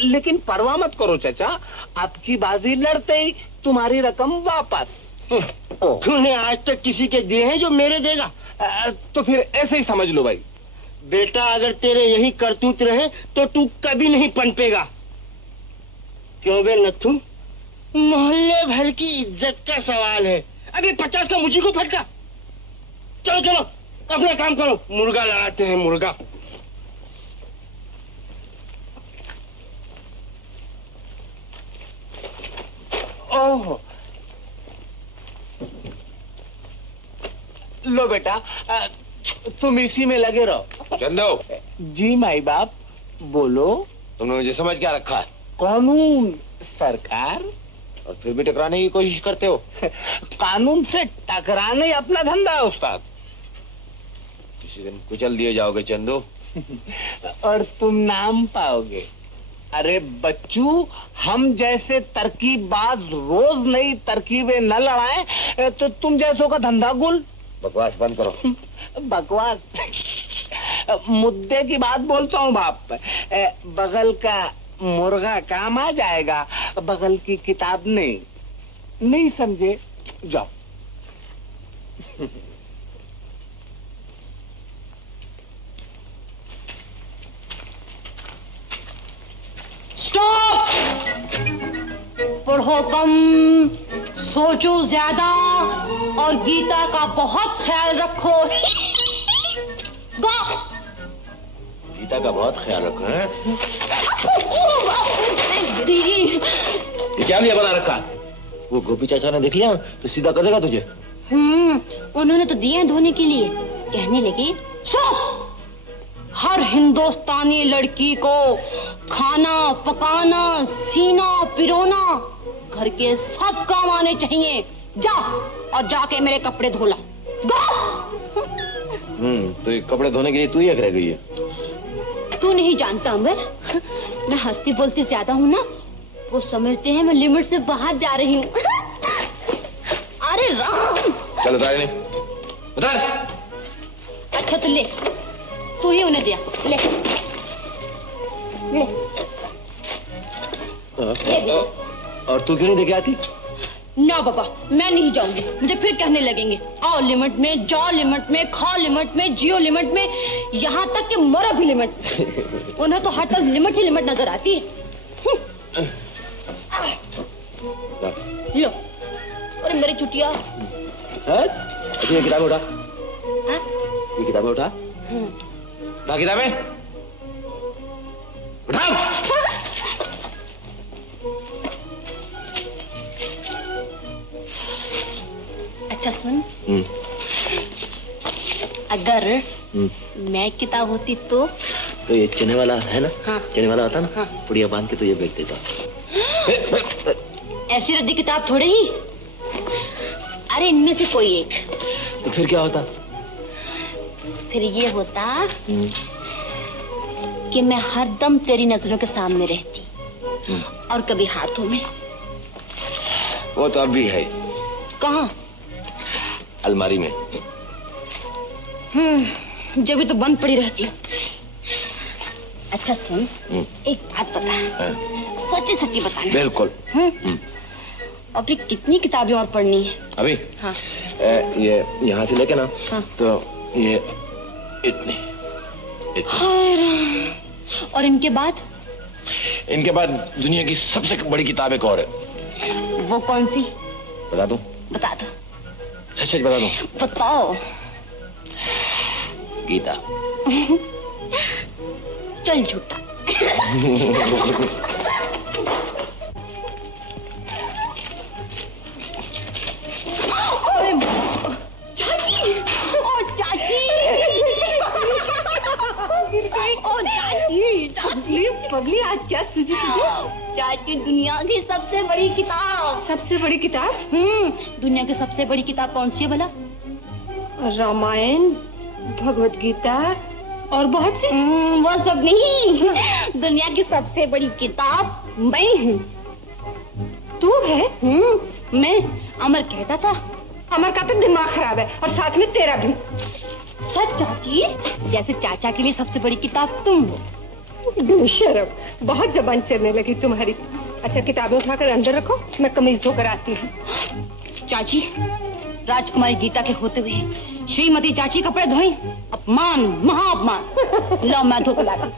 लेकिन परवाह मत करो चाचा, आपकी बाजी लड़ते ही तुम्हारी रकम वापस। तूने आज तक किसी के दिए हैं जो मेरे देगा? तो फिर ऐसे ही समझ लो भाई। बेटा अगर तेरे यही करतूत रहे तो तू कभी नहीं पनपेगा। क्यों बे नथु, मोहल्ले भर की इज्जत का सवाल है। अभी 50 का मुझी को फटका। चलो चलो अपना काम करो, मुर्गा लड़ाते हैं मुर्गा। ओह लो बेटा, तुम इसी में लगे रहो। चंदू जी माई बाप, बोलो। तुमने मुझे समझ क्या रखा है? कानून सरकार। और फिर भी टकराने की कोशिश करते हो? कानून से टकराना ही अपना धंधा है उस्ताद। किसी दिन कुचल दिए जाओगे चंदू। और तुम नाम पाओगे। अरे बच्चू, हम जैसे तरकीबबाज रोज नई तरकीबें न लड़ाएं तो तुम जैसों का धंधा गुल। बकवास बंद करो। बकवास? मुद्दे की बात बोलता हूँ बाप। बगल का मुर्गा काम आ जाएगा, बगल की किताब नहीं समझे? जाओ। स्टॉप! पढ़ो कम, सोचो ज्यादा और गीता का बहुत ख्याल रखो। गीता का बहुत ख्याल रखो। ये क्या लिया बना रखा? वो गोपी चाचा ने देख लिया तो सीधा कर देगा तुझे। उन्होंने तो दिए धोने के लिए। कहने लगे, हर हिंदुस्तानी लड़की को खाना पकाना, सीना पिरोना, घर के सब काम आने चाहिए। जा और जाके मेरे कपड़े धोला। तो ये कपड़े धोने के लिए तू ही रह गई है। तू नहीं जानता अमर, मैं हंसती बोलती ज्यादा हूँ ना, वो समझते हैं मैं लिमिट से बाहर जा रही हूँ। अरे राम! चल उतार नहीं उतार। अच्छा तो ले, तू ही उन्हें दिया, ले ले ले। और तू क्यों नहीं देके आती? ना बाबा, मैं नहीं जाऊंगी। मुझे फिर कहने लगेंगे आओ लिमिट में, जाओ लिमिट में, खाओ लिमिट में, जियो लिमिट में, यहाँ तक कि मरो भी लिमिट में। उन्हें तो हर तरफ लिमिट ही लिमिट नजर आती है। लो, अरे मेरी चुटिया। ये किताबें उठा। ये किताबें उठा। किताबें उठा। अच्छा सुन, अगर मैं किताब होती तो ये चने वाला है ना? हाँ। चने वाला होता ना? हाँ। पुड़िया बांध के तो ये बेच देता। ऐसी रद्दी किताब थोड़े ही। अरे इनमें से कोई एक। तो फिर क्या होता? फिर ये होता कि मैं हरदम तेरी नजरों के सामने रहती और कभी हाथों में। वो तो अब भी है। कहाँ? अलमारी में। जब भी तो बंद पड़ी रहती है। अच्छा सुन, एक बात बता। सच्ची सच्ची बताना। बिल्कुल। अभी कितनी किताबें और पढ़नी है? अभी? हाँ। ये यहाँ से लेके ना। हाँ। तो ये इतनी। और इनके बाद? इनके बाद दुनिया की सबसे बड़ी किताब एक और है। वो कौन सी? बता दूं? बता दो। सच सच बता दूं? बताओ। गीता। चल झूठा। चाची, ओ चाची, ओ चाची, चाची पगली, आज क्या सूझी तुझे? चाची दुनिया की सबसे बड़ी किताब। सबसे बड़ी किताब? दुनिया की सबसे बड़ी किताब कौन सी है भला? रामायण, भगवत गीता और बहुत सी। वो सब नहीं, दुनिया की सबसे बड़ी किताब मैं हूँ। तू है? मैं। अमर कहता था। अमर का तो दिमाग खराब है और साथ में तेरा भी। सच चाची, जैसे चाचा के लिए सबसे बड़ी किताब तुम हो। बेशरम, बहुत जबान चलने लगी तुम्हारी। अच्छा किताबें उठाकर अंदर रखो, मैं कमीज धोकर आती हूँ। चाची, राजकुमारी गीता के होते हुए श्रीमती चाची कपड़े धोई? अपमान, महाअपमान। लो मैं धोकर लाती।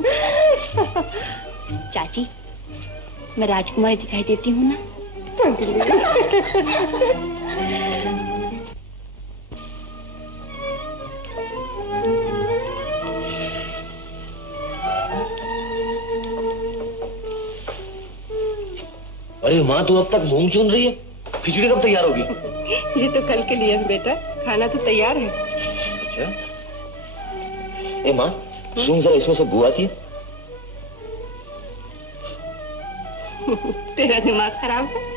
चाची, मैं राजकुमारी दिखाई देती हूँ ना? अरे माँ, तू अब तक मूंग चुन रही है? खिचड़ी कब तैयार होगी? ये तो कल के लिए है बेटा, खाना तो तैयार है। अच्छा। ए माँ, सुन जरा, इसमें से बू आती है? तेरा दिमाग खराब है।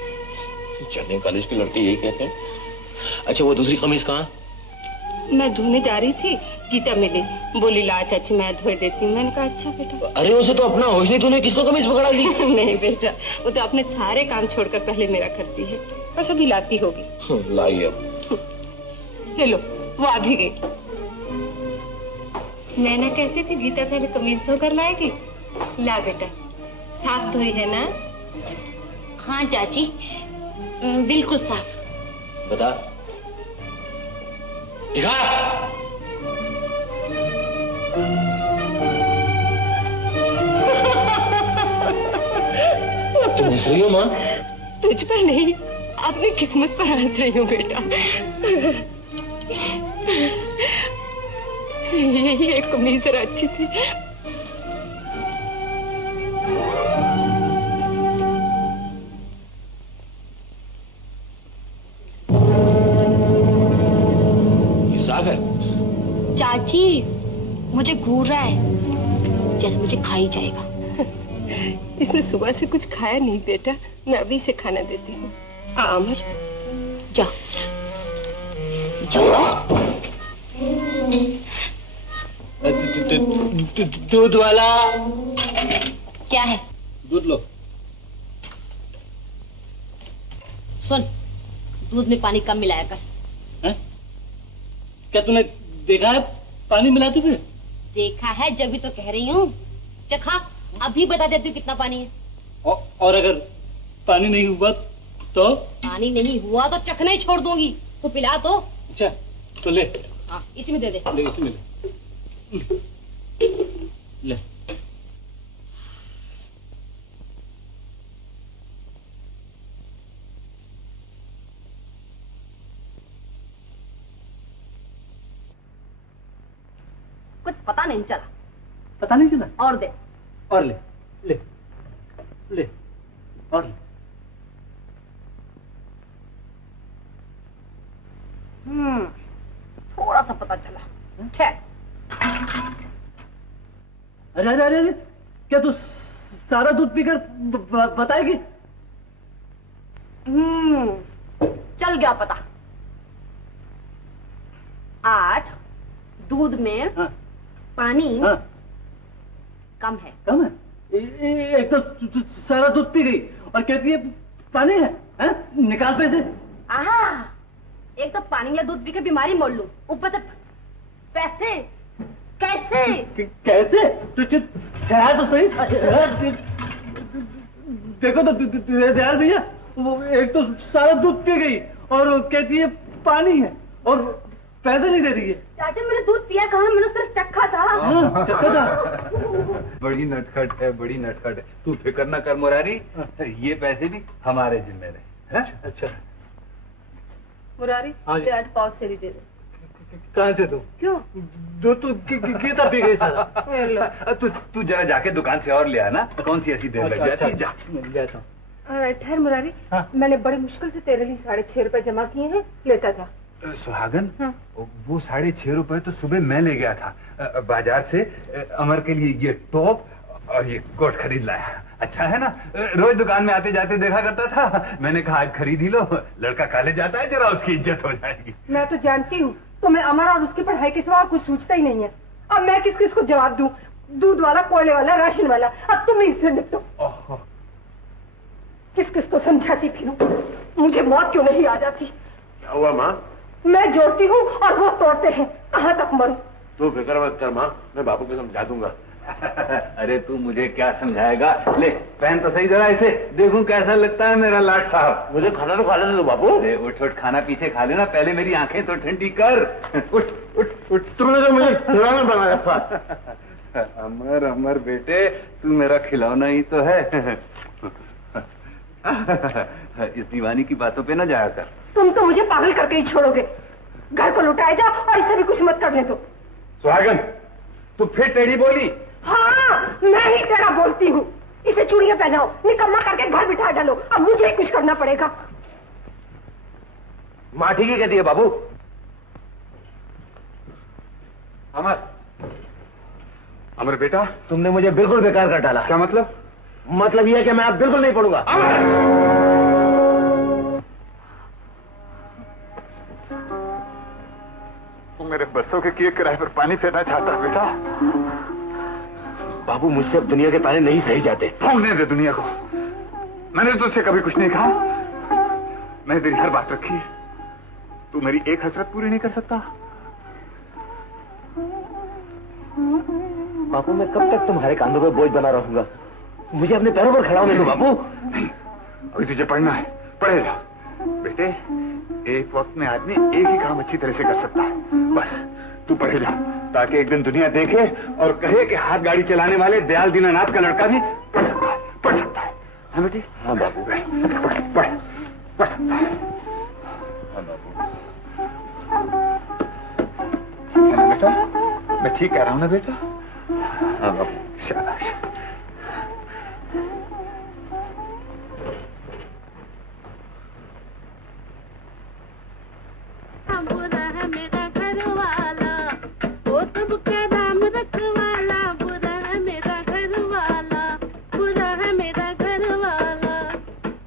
चढ़ने कॉलेज की लड़के यही कहते हैं। अच्छा वो दूसरी कमीज कहाँ? मैं धोने जा रही थी, गीता मिली, बोली ला चाची मैं धोए देती हूँ। मैंने कहा अच्छा बेटा। अरे उसे तो अपना होश नहीं, तूने किसको कमीज पकड़ा ली? नहीं बेटा, वो तो अपने सारे काम छोड़कर पहले मेरा करती है, बस अभी लाती होगी। लाई अब। ले लो, वो आ भी गई। नैना कहते थे गीता पहले कमीज धोकर लाएगी। ला बेटा, साफ धोई है ना? हाँ चाची, बिल्कुल साफ। बता, दिखा। तुम हंस रही हो माँ? तुझ पर नहीं, अपनी किस्मत पर हंस रही हूँ बेटा। ये कमीज जरा अच्छी थी। चाची, मुझे घूर रहा है जैसे मुझे खा ही जाएगा। इसने सुबह से कुछ खाया नहीं बेटा, मैं अभी से खाना देती हूँ। अमर, जा दूध वाला। क्या है? दूध लो। सुन, दूध में पानी कम मिलाया कर। है? क्या तूने देखा है पानी मिलाती फिर? देखा है जब भी तो कह रही हूँ। चखा, अभी बता देती हूँ कितना पानी है। और अगर पानी नहीं हुआ तो? पानी नहीं हुआ तो चखना ही छोड़ दूंगी। तो पिला तो। अच्छा तो ले। हाँ इसमें दे दे। ले इसमें ले। कुछ पता नहीं चला। पता नहीं चला? और दे। और ले ले ले और ले। थोड़ा सा पता चला। ठहर। अरे अरे अरे क्या तू सारा दूध पीकर बताएगी? चल गया पता। आज दूध में हाँ। पानी हाँ। कम है। कम है? एक तो सारा दूध पी गई और कहती है पानी है, है? निकाल पैसे। एक तो पानी या दूध पी के बीमारी मोड़ लूं, ऊपर से पैसे कैसे? कैसे? तो ठहर तो सही। देखो तो दयाल भैया, वो एक तो सारा दूध पी गई और कहती है पानी है और पैसे नहीं दे रही है। चाचा मैंने दूध पिया कहाँ? मैंने सिर्फ चखा था। चखा था। बड़ी नटखट है, बड़ी नटखट है। तू फिक्र न कर मुरारी, ये पैसे भी हमारे जिम्मे रहे। अच्छा मुरारी आज पाव सेरी दे दे। कहाँ से तू? क्यों? दूध तो गीता पी गई सारा। तू जरा जाके दुकान से और ले आना। कौन सी ऐसी देर लग जाती है? जा मिल जाता हूँ। ठहर मुरारी, मैंने बड़ी मुश्किल से तेरे लिए 6.5 रुपए जमा किए हैं, लेता जा। सुहागन, वो 6.5 रुपए तो सुबह मैं ले गया था बाजार से। अमर के लिए ये टॉप और ये कोट खरीद लाया। अच्छा है ना? रोज दुकान में आते जाते देखा करता था। मैंने कहा आज खरीद ही लो, लड़का कॉलेज जाता है, जरा उसकी इज्जत हो जाएगी। मैं तो जानती हूँ तुम्हें अमर और उसकी पढ़ाई के सिवा कुछ सोचता ही नहीं है। अब मैं किस किस को जवाब दूँ? दूध वाला, कोयले वाला, राशन वाला। अब तुम इससे निपटो। किस किस को समझाती फिरूं? मुझे मौत क्यों नहीं आ जाती? क्या हुआ माँ? मैं जोड़ती हूँ और वो तोड़ते हैं। कहाँ तक मरूं? तू फिक्र मत कर माँ, मैं बापू को समझा दूंगा। अरे तू मुझे क्या समझाएगा? ले पहन तो सही जरा इसे, देखूं कैसा लगता है मेरा लाट साहब। मुझे खाना तो खा लेने दो बापू। अरे उठ उठ, खाना पीछे खा लेना, पहले मेरी आंखें तो ठंडी कर। उठ उठ उठ। तुमने तो मुझे खिलौना बनाया था। अमर अमर बेटे, तू मेरा खिलौना ही तो है। इस दीवानी की बातों पे ना जाया कर। तुम तो मुझे पागल करके ही छोड़ोगे। घर को लुटाए जा और इसे भी कुछ मत करने दो। सुहागन, तू फिर टेढ़ी बोली? हाँ, मैं ही टेढ़ा बोलती हूँ। इसे चूड़ियां पहनाओ, निकम्मा करके घर बिठा डालो। अब मुझे ही कुछ करना पड़ेगा। माँ ठीक ही कहती है बाबू। अमर, अमर बेटा, तुमने मुझे बिल्कुल बेकार कर डाला। क्या मतलब? मतलब यह है कि मैं अब बिल्कुल नहीं पढ़ूंगा। तू मेरे बरसों के किए किराए पर पानी फेरना चाहता है बेटा? बाबू मुझसे अब दुनिया के ताने नहीं सही जाते। भोंकने दे दुनिया को। मैंने तुझसे कभी कुछ नहीं कहा। मैंने तेरी हर बात रखी है। तू मेरी एक हसरत पूरी नहीं कर सकता? बापू मैं कब तक तुम्हारे कांधों पे बोझ बना रहूंगा? मुझे अपने पैरों पर खड़ा होने दो बापू। नहीं, अभी तुझे पढ़ना है, पढ़ेगा। बेटे, एक वक्त में आदमी एक ही काम अच्छी तरह से कर सकता है। बस तू पढ़े जा, ताकि एक दिन दुनिया देखे और कहे कि हाथ गाड़ी चलाने वाले दयाल दीनानाथ का लड़का भी पढ़ सकता है, पढ़ सकता है। हाँ बेटे? हाँ बापू। पढ़ पढ़ सकता है। हाँ बापू। है ना बेटा? मैं ठीक कह रहा हूँ ना बेटा? हाँ बापू, शाबाश। बुरा है मेरा घर वाला, वो सबका नाम रखवाला। बुरा है मेरा घर वाला, बुरा है मेरा घर वाला,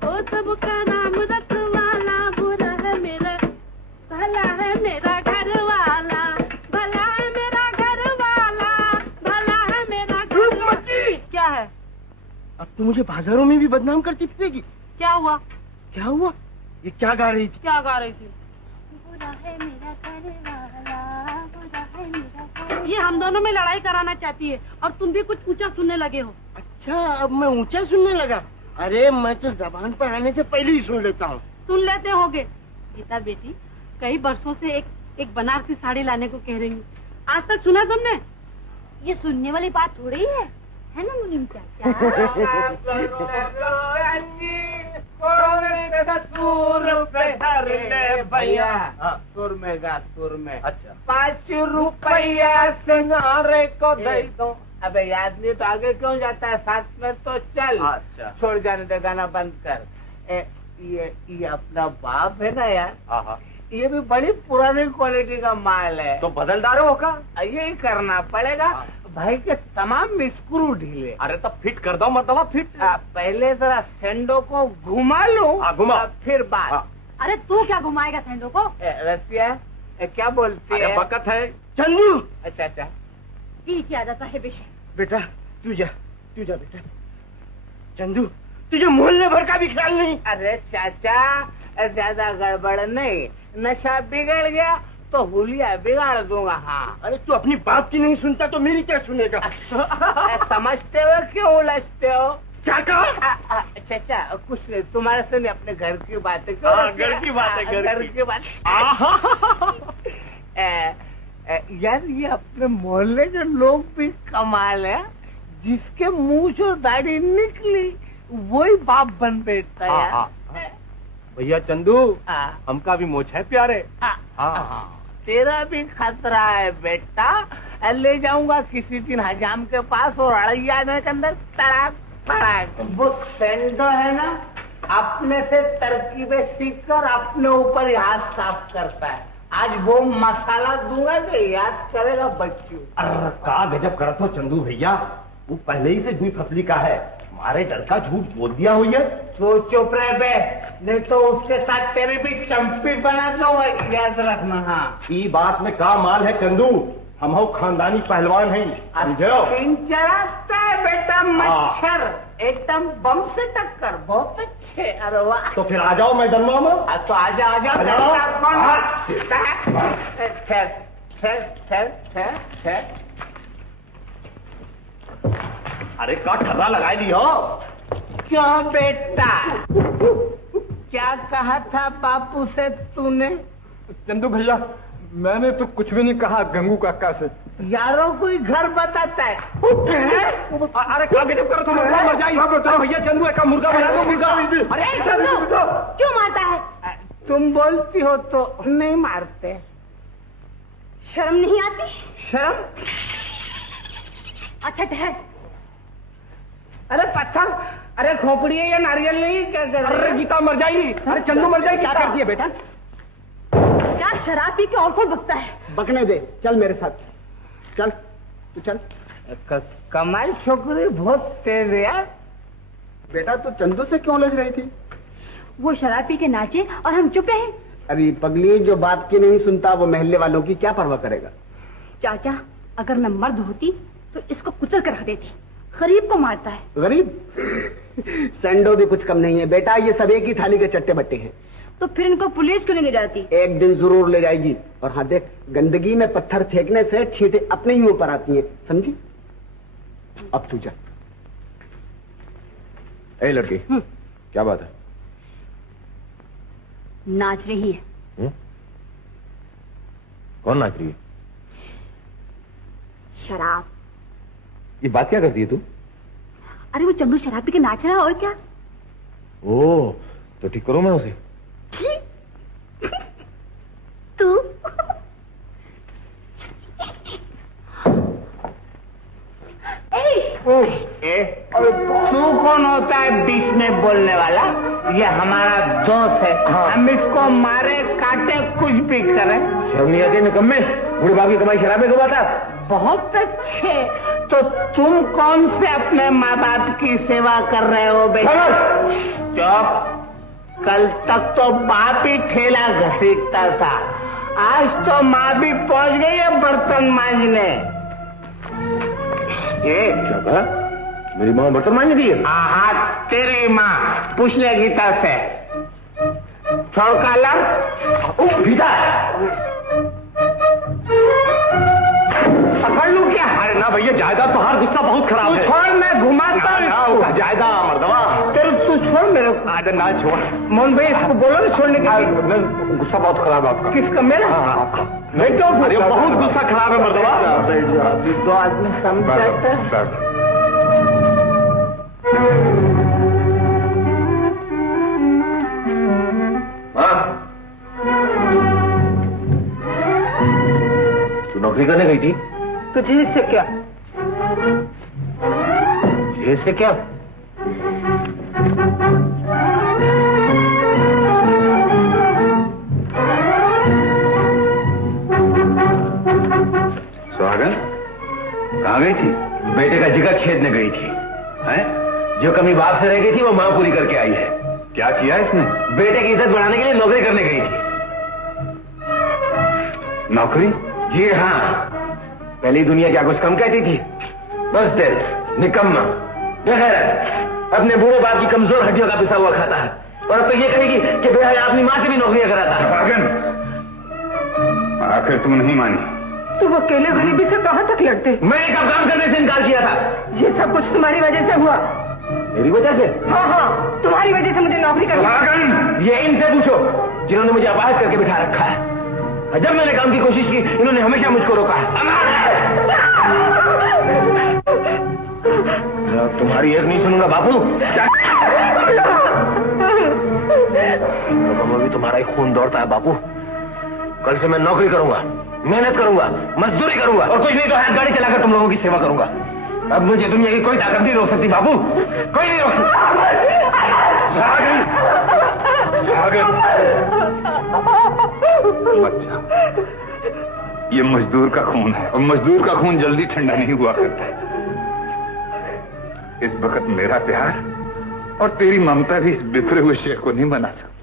वो सबका नाम रखवाला। बुरा है मेरा, भला है मेरा घर वाला, भला है मेरा घर वाला, भला है मेरा घर वाला। क्या है? अब तू मुझे बाजारों में भी बदनाम करती फिरेगी। क्या हुआ? क्या हुआ? ये क्या गा रही थी? क्या गा रही थी? बुरा है मेरा घर वाला, बुरा है मेरा घर ये हम दोनों में लड़ाई कराना चाहती है और तुम भी कुछ ऊंचा सुनने लगे हो। अच्छा, अब मैं ऊंचा सुनने लगा? अरे मैं तो जबान पर आने से पहले ही सुन लेता हूँ। सुन लेते होगे। गीता बेटी, कई बरसों से एक बनारसी साड़ी लाने को कह रही हूँ, आज तक सुना तुमने? ये सुनने वाली बात थोड़ी है ना मुनीम चाचा? भैया सुर में गा, सुर में। अच्छा, 5 रुपया सिंगारे को दे दो। अबे याद नहीं तो आगे क्यों जाता है, साथ में तो चल। अच्छा, छोड़ जाने दे, गाना बंद कर। ये अपना बाप है ना यार, ये भी बड़ी पुरानी क्वालिटी का माल है। तो बदलदार होगा, यही करना पड़ेगा। भाई के तमाम स्क्रू ढीले। अरे तब फिट कर दो, मतलब फिट। पहले जरा सेंडो को घुमा लो, घुमा फिर बात। अरे तू क्या घुमाएगा सेंडो को? रसिया क्या बोलती है? बकत है चंदू। अच्छा, ठीक है, आ जाता है बेशक। बेटा तू जा बेटा। चंदू, तुझे मोहल्ले भर का भी ख्याल नहीं? अरे चाचा, ज्यादा गड़बड़ नहीं, नशा बिगड़ गया तो हुलिया बिगाड़ दूंगा। हाँ, अरे तू अपनी बात की नहीं सुनता तो मेरी क्या सुनेगा? समझते हो क्यों उलझते हो? क्या कहा? चाचा कुछ नहीं, तुम्हारे से नहीं, अपने घर की बातें। घर की बात है, घर की बात। यार ये अपने मोहल्ले के लोग भी कमाल है, जिसके मूंछ और दाढ़ी निकली वही बाप बन बैठता है यार। भैया चंदू, हमका भी मोछ है प्यारे। तेरा भी खतरा है बेटा, ले जाऊंगा किसी दिन हजाम के पास और अड़ैया के अंदर तड़ाक फड़ाक। वो सेंडो है ना, अपने से तरकीबें सीख कर अपने ऊपर हाथ साफ करता है। आज वो मसाला दूंगा तो याद करेगा बच्चू। अरे का गजब करत हो चंदू भैया, वो पहले ही से हुई फसली का है, हमारे डर का झूठ बोल दिया हुई है। तो चुप रहे बे, नहीं तो उसके साथ तेरी भी चंपी बना दो, याद रखना। हाँ, ये बात में का माल है चंदू, हम हो खानदानी पहलवान हैं, समझो। चढ़ाता है बेटा मच्छर, एकदम बम से टक्कर, बहुत अच्छे। अरे वाह, तो फिर आ जाओ मैदानों में। तो आ जाओ। अरे का ठर्रा लगाई दी हो? क्यों बेटा, क्या कहा था बापू से तूने? चंदू भैया, मैंने तो कुछ भी नहीं कहा गंगू काका से। यारों कोई घर बताता है। अरे क्या गजब करो, तुम मर जाइए भैया। चंदू का मुर्गा बना दो, मुर्गा। अरे चंदू क्यों मारता है? तुम बोलती हो तो नहीं मारते। शर्म नहीं आती? शर्म? अच्छा ठहर। अरे पत्थर, अरे खोपड़ी है या नारियल नहीं? क्या कर रही है? अरे गीता मर जाएगी। अरे चंदू मर जाएगी। क्या करती है बेटा? क्या शराब पी के और कौन बकता है? बकने दे, चल मेरे साथ, चल तू चल। कमाल छोकरी, बहुत तेज है यार। बेटा तू चंदू से क्यों लग रही थी? वो शराब पी के नाचे और हम चुप रहे। अरे पगली, जो बात की नहीं सुनता वो महल्ले वालों की क्या परवाह करेगा? चाचा, अगर मैं मर्द होती तो इसको कुचल कर रख देती। गरीब को मारता है। गरीब? संडो भी कुछ कम नहीं है बेटा, ये सब एक ही थाली के चट्टे बट्टे हैं। तो फिर इनको पुलिस क्यों नहीं ले जाती? एक दिन जरूर ले जाएगी। और हाँ देख, गंदगी में पत्थर फेंकने से छींटे अपने ही ऊपर आती हैं, समझी? अब तू जा। ए लड़की, क्या बात है? नाच रही है। कौन नाच रही है? शराब। ये बात क्या करती है तू? अरे वो चंदू शराब पी के नाच रहा है, और क्या? ओ, तो ठीक करो मैं उसे। तू तू कौन होता है बीच में बोलने वाला? ये हमारा दोस्त है। हाँ। हम इसको मारे काटे कुछ भी करें। शर्म नहीं आती निकम्मे? बूढ़े बाप की कमाई शराब में डुबाता। बहुत अच्छे। तो तुम कौन से अपने माँ बाप की सेवा कर रहे हो बेटा? चुप। कल तक तो बाप ही ठेला घसीटता था, आज तो माँ भी पहुंच गई है बर्तन मांजने। ये मेरी माँ बर्तन मांज रही है? हाँ, तेरी माँ। पूछ ले गीता से। छोड़ काला। गीता पकड़ लूं क्या? अरे ना भैया, जायदाद तो हर गुस्सा बहुत खराब है। छोड़, मैं घुमाता हूँ। जायदाद मर्दवा, चल तू छोड़ मेरे को। अरे ना छोड़। मोहन भाई इसको बोलो ना छोड़ने के लिए। गुस्सा बहुत खराब है आपका। किसका? मेरा? बैठो। अरे बहुत गुस्सा खराब है मर्दवा। दो आदमी समझाते हैं। तू नौकरी करने गई थी? तुझे इससे क्या? इससे क्या? सुहागन कहाँ गई थी? बेटे का जिगर छेदने गई थी। हैं? जो कमी बाप से रह गई थी वो मां पूरी करके आई है। क्या किया इसने? बेटे की इज्जत बढ़ाने के लिए नौकरी करने गई थी। नौकरी? जी हाँ। पहली दुनिया क्या कुछ कम कहती थी? बस तेरे निकम्मा, बेगैरत, अपने बूढ़े बाप की कमजोर हड्डियों का पिसा हुआ खाता है। और अब तो ये कहेगी कि बेहया अपनी माँ से भी नौकरियां कराता है। सुहागन, आखिर तुम नहीं मानी। तुम अकेले गरीबी से कहाँ तक लड़ते? मैंने कब काम करने से इनकार किया था? ये सब कुछ तुम्हारी वजह से हुआ। मेरी वजह से? हाँ, तुम्हारी वजह से मुझे नौकरी करनी। ये इनसे पूछो जिन्होंने मुझे अपाहिज करके बिठा रखा है। जब मैंने काम की कोशिश की इन्होंने हमेशा मुझको रोका है। तुम्हारी एक नहीं सुनूंगा बापू। लोगों में भी तुम्हारा ही खून दौड़ता है बापू। कल से मैं नौकरी करूंगा, मेहनत करूंगा, मजदूरी करूंगा और कुछ नहीं तो हाथ गाड़ी चलाकर तुम लोगों की सेवा करूंगा। अब मुझे दुनिया की कोई ताकत नहीं रोक सकती बाबू, कोई नहीं रोक सकती। बच्चा, ये मजदूर का खून है और मजदूर का खून जल्दी ठंडा नहीं हुआ करता है। इस वक्त मेरा प्यार और तेरी ममता भी इस बिखरे हुए शेर को नहीं बना सकती।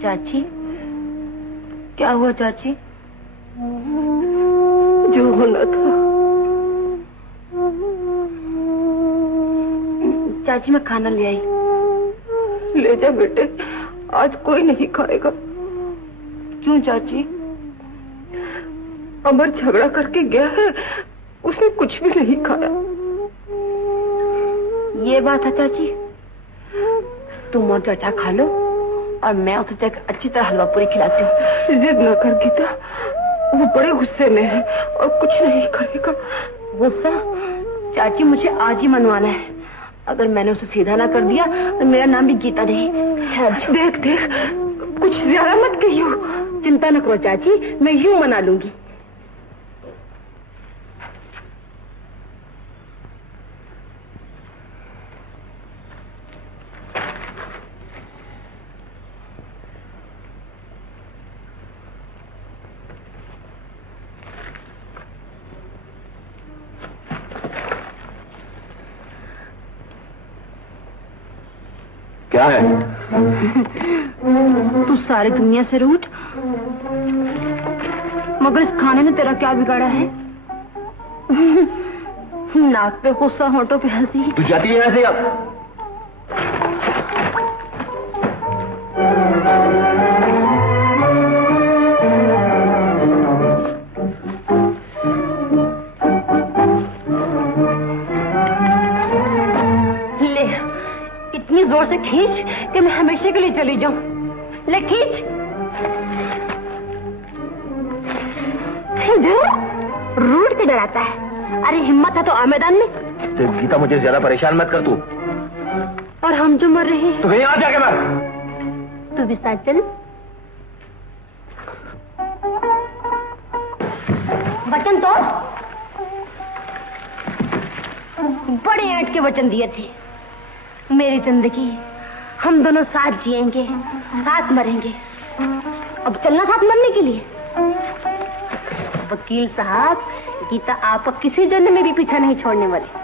चाची, क्या हुआ चाची? जो होना था। चाची मैं खाना ले आई। ले जा बेटे, आज कोई नहीं खाएगा। क्यों चाची? अमर झगड़ा करके गया है, उसने कुछ भी नहीं खाया। ये बात है चाची, तुम और चाचा खा लो और मैं उसे जाकर अच्छी तरह हलवा पूरी खिलाती हूँ। जिद न कर गीता, वो बड़े गुस्से में है और कुछ नहीं करेगा। गुस्सा? चाची मुझे आज ही मनवाना है। अगर मैंने उसे सीधा ना कर दिया तो मेरा नाम भी गीता नहीं। देख देख, कुछ ज्यादा मत कहियो। चिंता न करो चाची, मैं यूं मना लूंगी। क्या है? तू सारी दुनिया से रूठ, मगर इस खाने ने तेरा क्या बिगाड़ा है? नाक पे गुस्सा, होंठों पे हंसी। तू जाती है यहाँ से अब? इतनी जोर से खींच कि मैं हमेशा के लिए चली जाऊं। ले खींच। रूठ के डराता है। अरे हिम्मत है तो आ मैदान में। तो गीता मुझे ज्यादा परेशान मत कर तू। और हम जो मर रहे हैं तो कहीं आ जाके मर। तू भी साथ चल। वचन तो बड़े ऐंठ के वचन दिए थे। मेरी जिंदगी हम दोनों साथ जिएंगे, साथ मरेंगे। अब चलना साथ मरने के लिए। वकील साहब, गीता आपको किसी जन्म में भी पीछा नहीं छोड़ने वाली।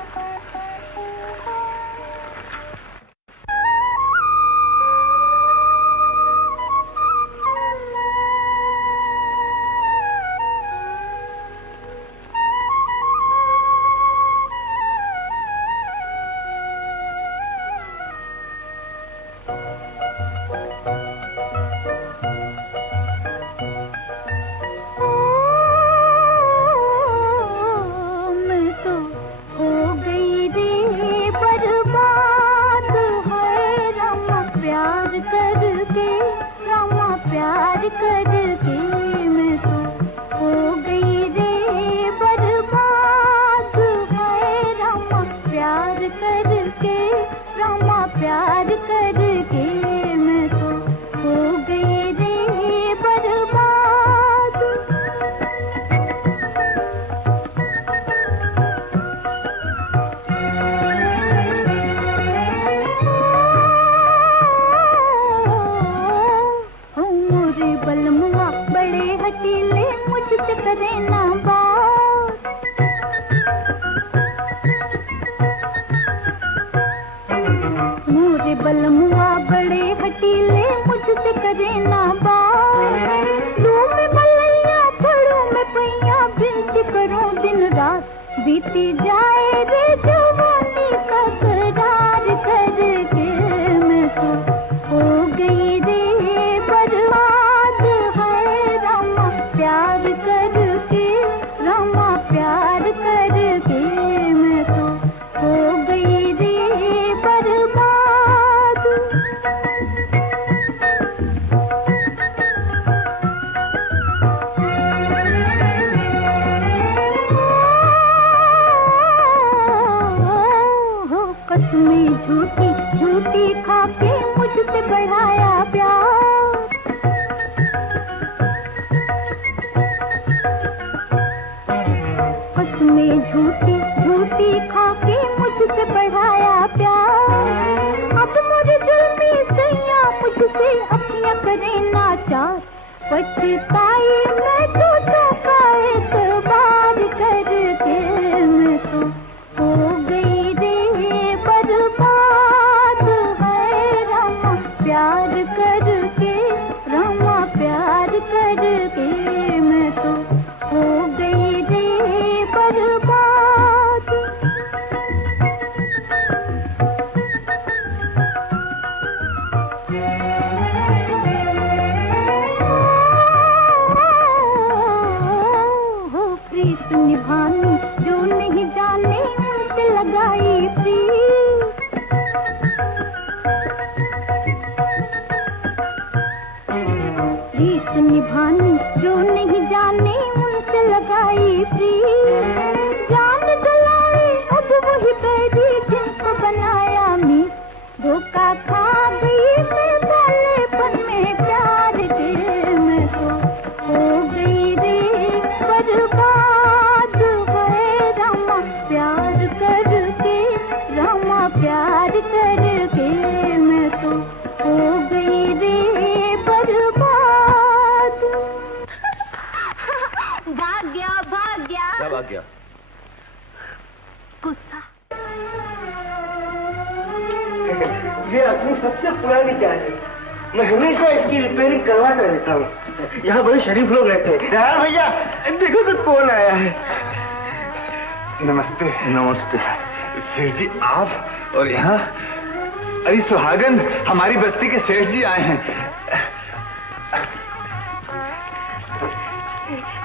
सुहागन, हमारी बस्ती के सेठ जी आए हैं।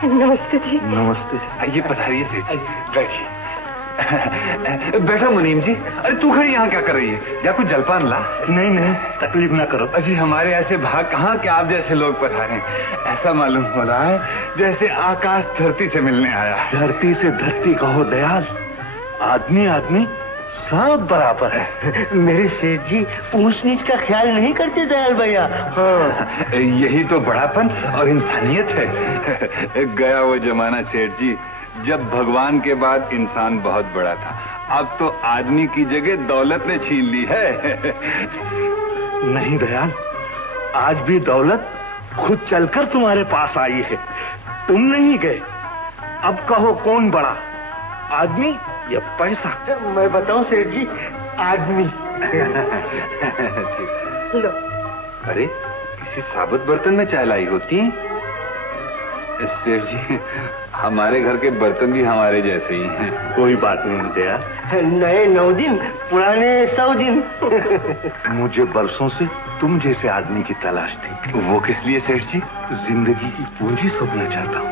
नमस्ते जी। नमस्ते। आइए पधारिए सेठ जी, बैठिए। बैठो मुनीम जी। अरे तू खड़ी यहाँ क्या कर रही है? या कुछ जलपान ला। नहीं नहीं, तकलीफ ना करो। अजी हमारे ऐसे भाग कहाँ कि आप जैसे लोग पधारे। ऐसा मालूम हो रहा है जैसे आकाश धरती से मिलने आया। धरती से धरती कहो दयाल, आदमी आदमी सब बराबर है। मेरे सेठ जी ऊंच नीच का ख्याल नहीं करते दयाल भैया। हाँ, यही तो बड़ापन और इंसानियत है। गया वो जमाना सेठ जी जब भगवान के बाद इंसान बहुत बड़ा था। अब तो आदमी की जगह दौलत ने छीन ली है। नहीं दयाल, आज भी दौलत खुद चलकर तुम्हारे पास आई है, तुम नहीं गए। अब कहो कौन बड़ा, आदमी या पैसा? मैं बताऊं सेठ जी, आदमी। लो। अरे किसी साबुत बर्तन में चाय लाई होती? सेठ जी, हमारे घर के बर्तन भी हमारे जैसे ही हैं। कोई बात नहीं दया, नए 9 दिन, पुराने 100 दिन। मुझे बरसों से तुम जैसे आदमी की तलाश थी। वो किस लिए सेठ जी? जिंदगी की पूंजी सौंपना चाहता हूँ।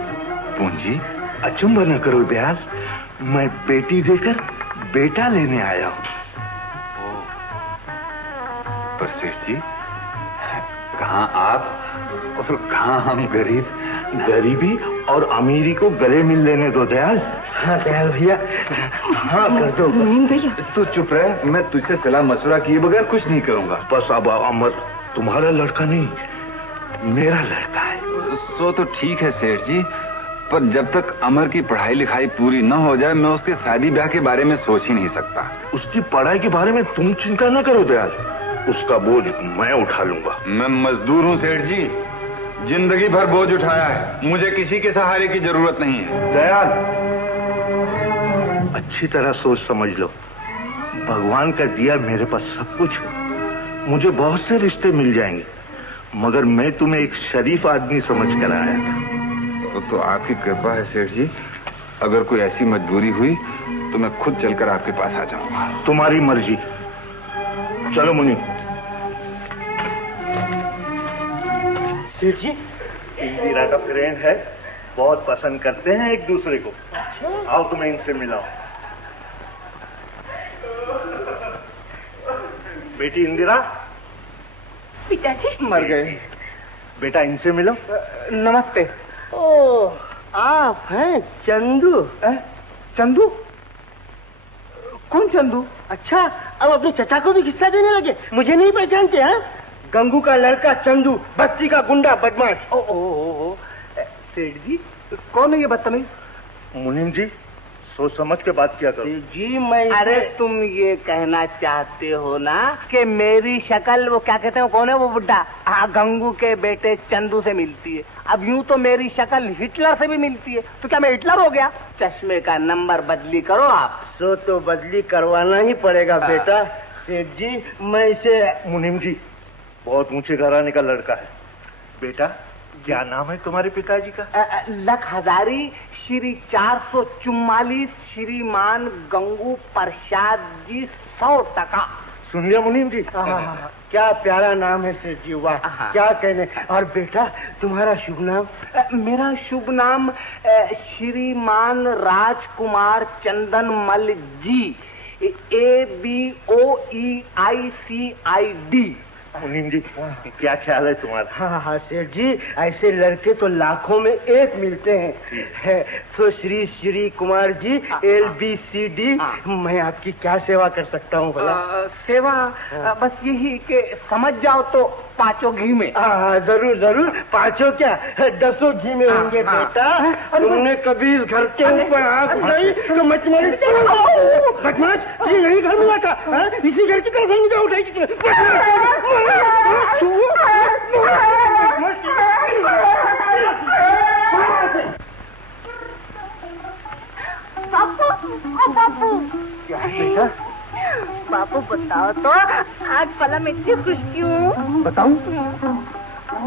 पूंजी? अचंभा न करो दयाल, मैं बेटी देकर बेटा लेने आया हूँ। पर सेठ जी, कहाँ आप और कहाँ हम गरीब? गरीबी और अमीरी को गले मिल लेने दो दयाल। हाँ दयाल भैया, हाँ कर दो। भैया तू चुप रह, मैं तुझसे सलाह मशवरा किए बगैर कुछ नहीं करूँगा। बस अब अमर तुम्हारा लड़का नहीं, मेरा लड़का है। सो तो ठीक है सेठ जी, पर जब तक अमर की पढ़ाई लिखाई पूरी न हो जाए, मैं उसके शादी ब्याह के बारे में सोच ही नहीं सकता। उसकी पढ़ाई के बारे में तुम चिंता न करो दयाल, उसका बोझ मैं उठा लूंगा। मैं मजदूर हूँ सेठ जी, जिंदगी भर बोझ उठाया है, मुझे किसी के सहारे की जरूरत नहीं है। दयाल, अच्छी तरह सोच समझ लो, भगवान का दिया मेरे पास सब कुछ है, मुझे बहुत से रिश्ते मिल जाएंगे, मगर मैं तुम्हें एक शरीफ आदमी समझ कर आया था। तो आपकी कृपा है सेठ जी, अगर कोई ऐसी मजबूरी हुई तो मैं खुद चलकर आपके पास आ जाऊंगा। तुम्हारी मर्जी। चलो मुनि। सेठ जी, इंदिरा का फ्रेंड है, बहुत पसंद करते हैं एक दूसरे को। आओ तुम्हें इनसे मिलाओ। बेटी इंदिरा। पिताजी मर गए। बेटा इनसे मिलो। नमस्ते। ओ, आप हैं चंदू? चंदू? कौन चंदू? अच्छा, अब अपने चचा को भी हिस्सा देने लगे, मुझे नहीं पहचानते? हैं गंगू का लड़का चंदू, बस्ती का गुंडा बदमाश। ओ सेठ जी, कौन है ये बदतमीज? मुनीम जी, सोच समझ के बात किया करो। जी मैं, अरे तुम ये कहना चाहते हो ना कि मेरी शक्ल, वो क्या कहते हैं, कौन है वो बुड्ढा, हाँ, गंगू के बेटे चंदू से मिलती है। अब यूं तो मेरी शक्ल हिटलर से भी मिलती है, तो क्या मैं हिटलर हो गया? चश्मे का नंबर बदली करो आप। सो तो बदली करवाना ही पड़ेगा बेटा। सेठ जी, मैं इसे। मुनीम जी, बहुत ऊंचे घराने का लड़का है। बेटा क्या नाम है तुम्हारे पिताजी का? लख हजारी श्री 444 श्रीमान गंगू प्रसाद जी 100 टका। सुन लिया मुनीम जी? क्या प्यारा नाम है सेठ जी, वाह क्या कहने। और बेटा तुम्हारा शुभ नाम? मेरा शुभ नाम श्रीमान राजकुमार चंदन मल जी, ABOEICID। मुनीम जी, क्या ख्याल है तुम्हारा? हाँ हाँ सेठ जी, ऐसे लड़के तो लाखों में एक मिलते हैं। तो श्री श्री कुमार जी, LBCD, मैं आपकी क्या सेवा कर सकता हूँ भला? सेवा बस यही कि समझ जाओ तो 5 घी में। हाँ जरूर जरूर, 5 क्या 10 घी में होंगे बेटा। तुमने कभी इस घर के ऊपर आंख उठाई तो मैं तुम्हारी बदमाश, ये यही घर मिला था, इसी घर की तरफ मुझे उठाई। बापू, क्या बेटा? बापू बताओ तो, आज भला मैं इतनी खुश क्यों? बताऊं?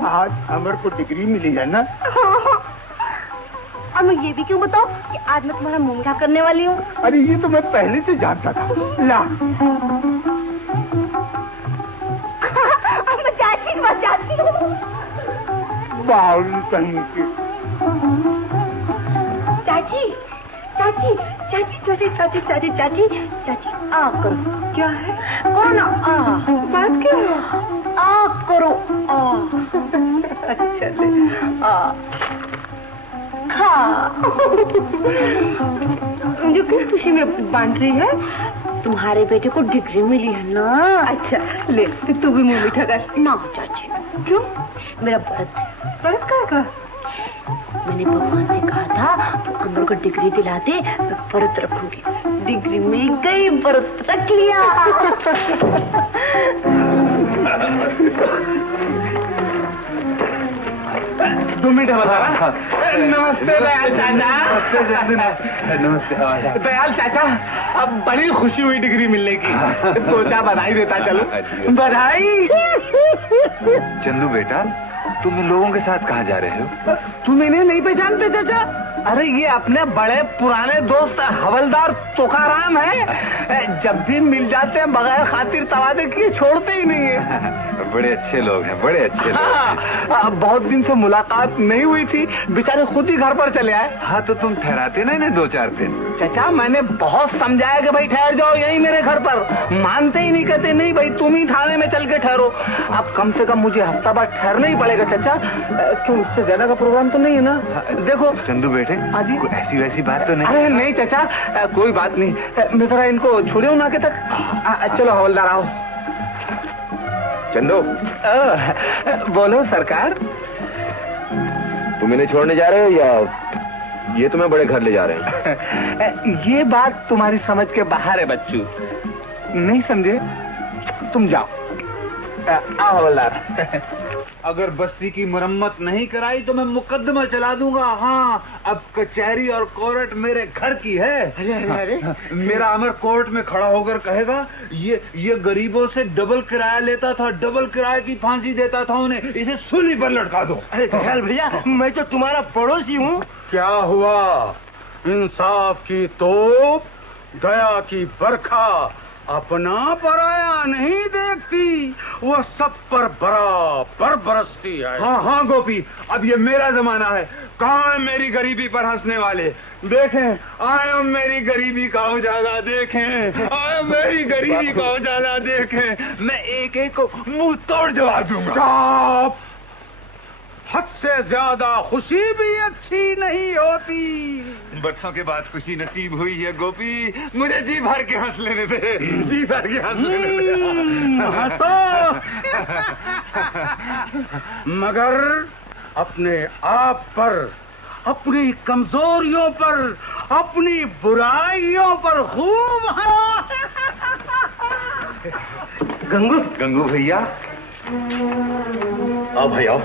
आज अमर को डिग्री मिली है ना? और मैं ये भी क्यों बताऊं कि आज मैं तुम्हारा मुंह मीठा करने वाली हूँ? अरे ये तो मैं पहले से जानता था। ला मैं चाची के पास जाती हूँ। चाची चाची चाची चाची चाची चाची चाची चाची आ करो। क्या है? कौन आ? बात क्या है? आ करो। अच्छा आ खा। जो किस खुशी में बांट रही है? तुम्हारे बेटे को डिग्री मिली है ना? अच्छा ले, तू भी मुंह मीठा कर। ना चाची। क्यों? मेरा व्रत है। व्रत का? मैंने भगवान से कहा था तो अमर को डिग्री दिलाते, मैं व्रत रखूंगी। डिग्री मिल गई, व्रत रख लिया। 2 मिनट बता। नमस्ते दयाल चाचा। नमस्ते दयाल चाचा, अब बड़ी खुशी हुई डिग्री मिलने की, सोचा बधाई देता चलो। बधाई। चंदू बेटा, तुम इन लोगों के साथ कहाँ जा रहे हो? तुम इन्हें नहीं पहचानते चाचा? अरे ये अपने बड़े पुराने दोस्त हवलदार तुकाराम है। जब भी मिल जाते हैं बगैर खातिर तवादे किए छोड़ते ही नहीं है। बड़े अच्छे लोग हैं, बड़े अच्छे लोग हैं। बहुत दिन से मुलाकात नहीं हुई थी, बेचारे खुद ही घर पर चले आए। हाँ तो तुम ठहराते ना इन्हें 2-4 दिन। चाचा मैंने बहुत समझाया कि भाई ठहर जाओ यही मेरे घर पर, मानते ही नहीं, कहते नहीं भाई तुम ही थाने में चल के ठहरो। अब कम से कम मुझे हफ्ता बाद ठहरना ही पड़ेगा चाचा। क्यों, इससे ज्यादा का प्रोग्राम तो नहीं है ना? देखो चंदू बेटे, हाँ जी, कोई ऐसी वैसी बात तो नहीं? अरे नहीं चाचा, कोई बात नहीं। मैं जरा इनको छोड़े ना के तक। चलो हवलदार आओ। चंदू, बोलो सरकार। तुम इन्हें छोड़ने जा रहे हो या ये तुम्हें बड़े घर ले जा रहे हैं? ये बात तुम्हारी समझ के बाहर है बच्चू, नहीं समझे? तुम जाओ। आओ हवलदार। अगर बस्ती की मरम्मत नहीं कराई तो मैं मुकदमा चला दूंगा। हाँ, अब कचहरी और कोर्ट मेरे घर की है। अरे अरे अरे, मेरा अमर कोर्ट में खड़ा होकर कहेगा ये गरीबों से डबल किराया लेता था, डबल किराए की फांसी देता था उन्हें, इसे सूली पर लटका दो। अरे दयाल भैया, मैं तो तुम्हारा पड़ोसी हूँ। क्या हुआ? इंसाफ की तोप, दया की बरखा अपना पराया नहीं देखती, वो सब पर बराबर बरसती है। हाँ हाँ गोपी, अब ये मेरा जमाना है। कहाँ है मेरी गरीबी पर हंसने वाले? देखें, आए मेरी गरीबी का उजाला देखें, आए मेरी गरीबी का उजाला देखें। मैं एक एक को मुंह तोड़ जवाब दूंगा। हद से ज्यादा खुशी भी अच्छी नहीं होती। बरसों के बाद खुशी नसीब हुई है गोपी, मुझे जी भर के हंस लेने दे, जी भर के हंस लेने दे। हंसो, मगर अपने आप पर, अपनी कमजोरियों पर, अपनी बुराइयों पर खूब गंगू भैया, आओ भाई आओ।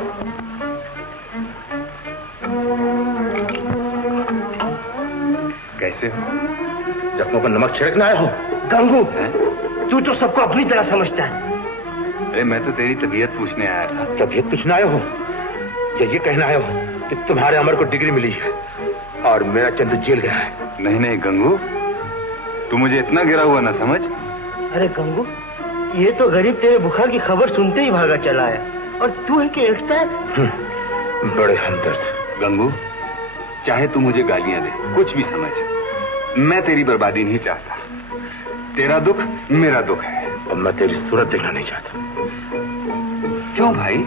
कैसे हो? जख्मों पर नमक छिड़कना आया हो? गंगू, तू तो सबको अपनी तरह समझता है। अरे मैं तो तेरी तबीयत पूछने आया था। तबीयत पूछने आए हो या ये कहना आए हो कि तुम्हारे अमर को डिग्री मिली है और मेरा चंदू जेल गया है? नहीं नहीं गंगू, तू मुझे इतना गिरा हुआ ना समझ। अरे गंगू, ये तो गरीब तेरे बुखार की खबर सुनते ही भागा चला है, और तू है कि एकता है। बड़े हमदर्द। गंगू, चाहे तू मुझे गालियां दे, कुछ भी समझ, मैं तेरी बर्बादी नहीं चाहता। तेरा दुख मेरा दुख है। और मैं तेरी सूरत देखना नहीं चाहता। क्यों भाई?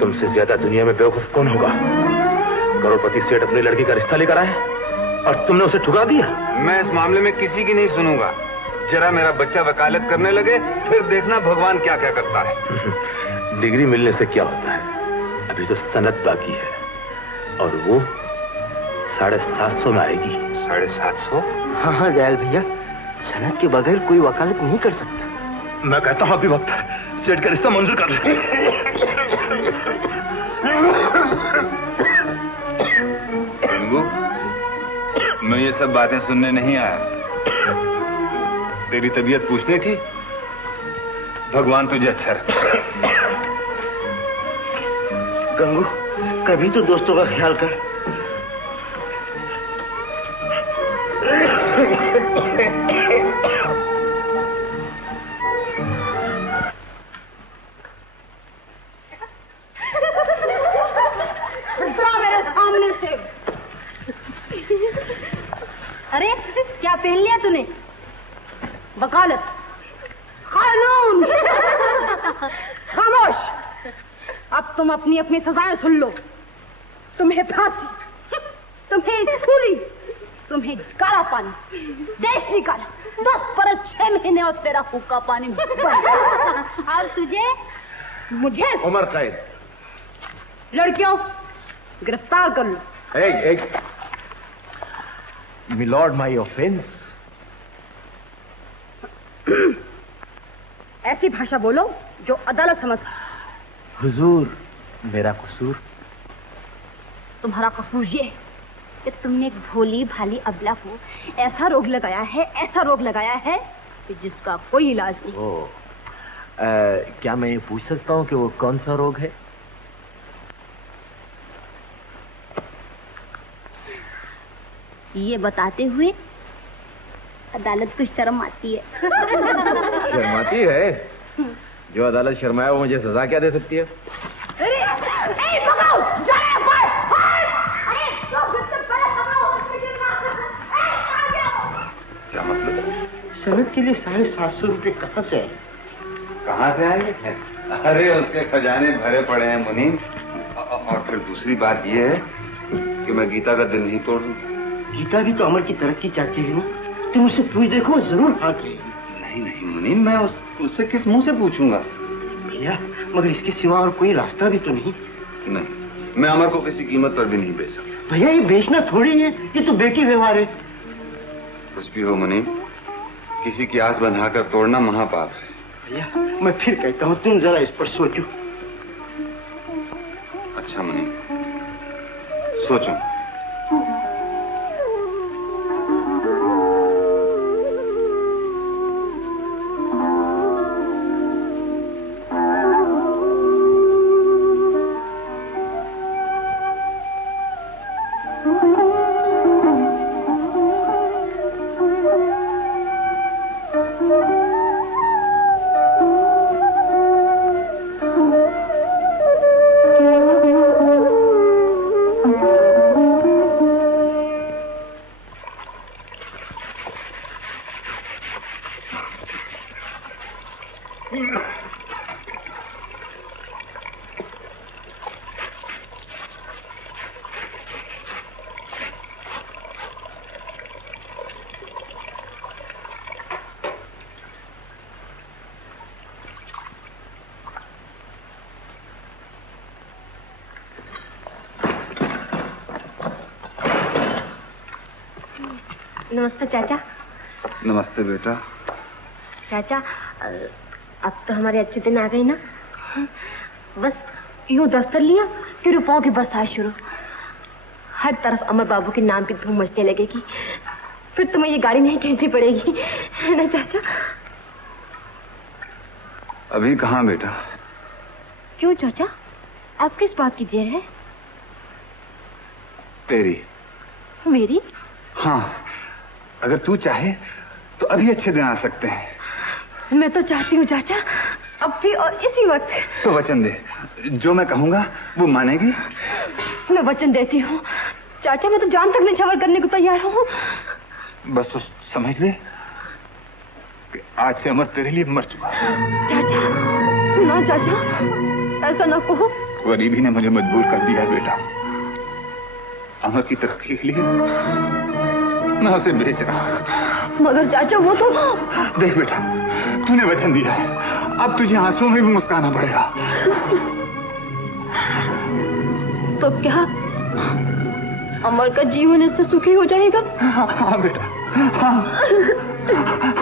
तुमसे ज्यादा दुनिया में बेवकूफ कौन होगा? करोड़पति सेठ अपनी लड़की का रिश्ता लेकर आए और तुमने उसे ठुकरा दिया। मैं इस मामले में किसी की नहीं सुनूंगा। जरा मेरा बच्चा वकालत करने लगे, फिर देखना भगवान क्या क्या करता है। डिग्री मिलने से क्या होता है? अभी तो सनद बाकी है और वो 750 में आएगी। 750? हाँ हाँ दयाल भैया, सनद के बगैर कोई वकालत नहीं कर सकता। मैं कहता हूँ अभी वक्त है, सेठ का रिश्ता मंजूर कर ले। गंगू, मैं ये सब बातें सुनने नहीं आया, तेरी तबीयत पूछनी थी। भगवान तुझे अच्छा रखे। गंगू, कभी तो दोस्तों का ख्याल कर। मेरे सामने से। अरे क्या पहन लिया तूने? वकालत, कानून। खामोश, अब तुम अपनी अपनी सजाएं सुन लो। तुम्हें फांसी, तुम्हें सूली, तुम्हें काला पानी, देश निकाला, 10 बरस 6 महीने और तेरा हुक्का पानी में। और तुझे, मुझे उमर कैद। लड़कियों गिरफ्तार कर लो। Milord my offence. ऐसी भाषा बोलो जो अदालत समझ। हुजूर, मेरा कसूर? तुम्हारा कसूर ये कि तुमने एक भोली भाली अबला को ऐसा रोग लगाया है कि जिसका कोई इलाज नहीं। क्या मैं ये पूछ सकता हूँ कि वो कौन सा रोग है? ये बताते हुए अदालत को शर्म आती है। शर्माती है? जो अदालत शर्माया वो मुझे सजा क्या दे सकती है? क्या मतलब? सनद के लिए 750 रुपये कहाँ से आए? कहाँ से आएंगे? अरे उसके खजाने भरे पड़े हैं मुनीम। और फिर दूसरी बात यह है कि मैं गीता का दिल नहीं तोड़ दूं। गीता भी तो अमर की तरक्की चाहती है ना। तुम उसे पूछ देखो, जरूर हाथ रहेगी। नहीं नहीं मुनीम, मैं उससे किस मुंह से पूछूंगा? भैया, मगर इसके सिवा और कोई रास्ता भी तो नहीं। नहीं, मैं अमर को किसी कीमत पर भी नहीं बेच सकता। भैया, ये बेचना थोड़ी है, ये तो बेटी व्यवहार है। कुछ भी हो मुनीम, किसी की आस बंधाकर तोड़ना महापाप है। भैया, मैं फिर कहता हूँ, तुम जरा इस पर सोचो। अच्छा मुनीम, सोचो। नमस्ते चाचा। नमस्ते बेटा। चाचा, अब तो हमारे अच्छे दिन आ गए ना। बस यूं दफ्तर लिया कि रुपयों की बरसात शुरू। हर तरफ अमर बाबू के नाम की धूम मचने लगेगी। फिर तुम्हें ये गाड़ी नहीं खींचनी पड़ेगी, है ना चाचा? अभी कहाँ बेटा? क्यों चाचा, आप किस बात की जेर है? तेरी। मेरी? हाँ, अगर तू चाहे तो अभी अच्छे दिन आ सकते हैं। मैं तो चाहती हूँ चाचा, अब भी और इसी वक्त। तो वचन दे, जो मैं कहूँगा वो मानेगी? मैं वचन देती हूँ चाचा, मैं तो जान तक निछावर करने को तैयार हूँ। बस तो समझ ले कि आज से अमर तेरे लिए मर चुका। चाचा, ना चाचा, ऐसा ना कहो। गरीबी ने मुझे मजबूर कर दिया बेटा। अमर की तरक्की के लिए मैं उसे बेच रहा। मगर चाचा, वो तो। देख बेटा, तूने वचन दिया है, अब तुझे आंसुओं में भी मुस्काना पड़ेगा। तो क्या अमर का जीवन इससे सुखी हो जाएगा? हाँ बेटा, हाँ।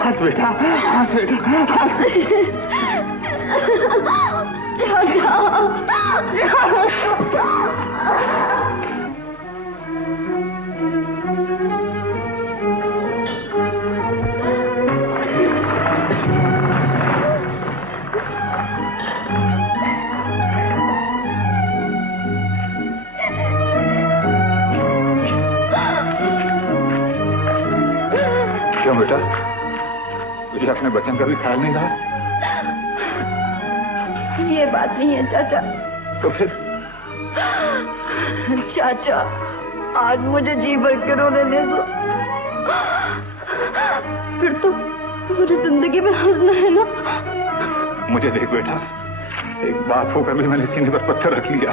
हंस बेटा, हंस बेटा, हंस। क्यों बेटा, तुझे अपने बच्चन का भी ख्याल नहीं रहा? ये बात नहीं है चाचा। तो फिर? चाचा, आज मुझे जी भर के रोने दे दो, फिर तो मुझे जिंदगी में हंसना है ना। मुझे देख बेटा, एक बाप होकर भी मैंने सीने पर पत्थर रख लिया।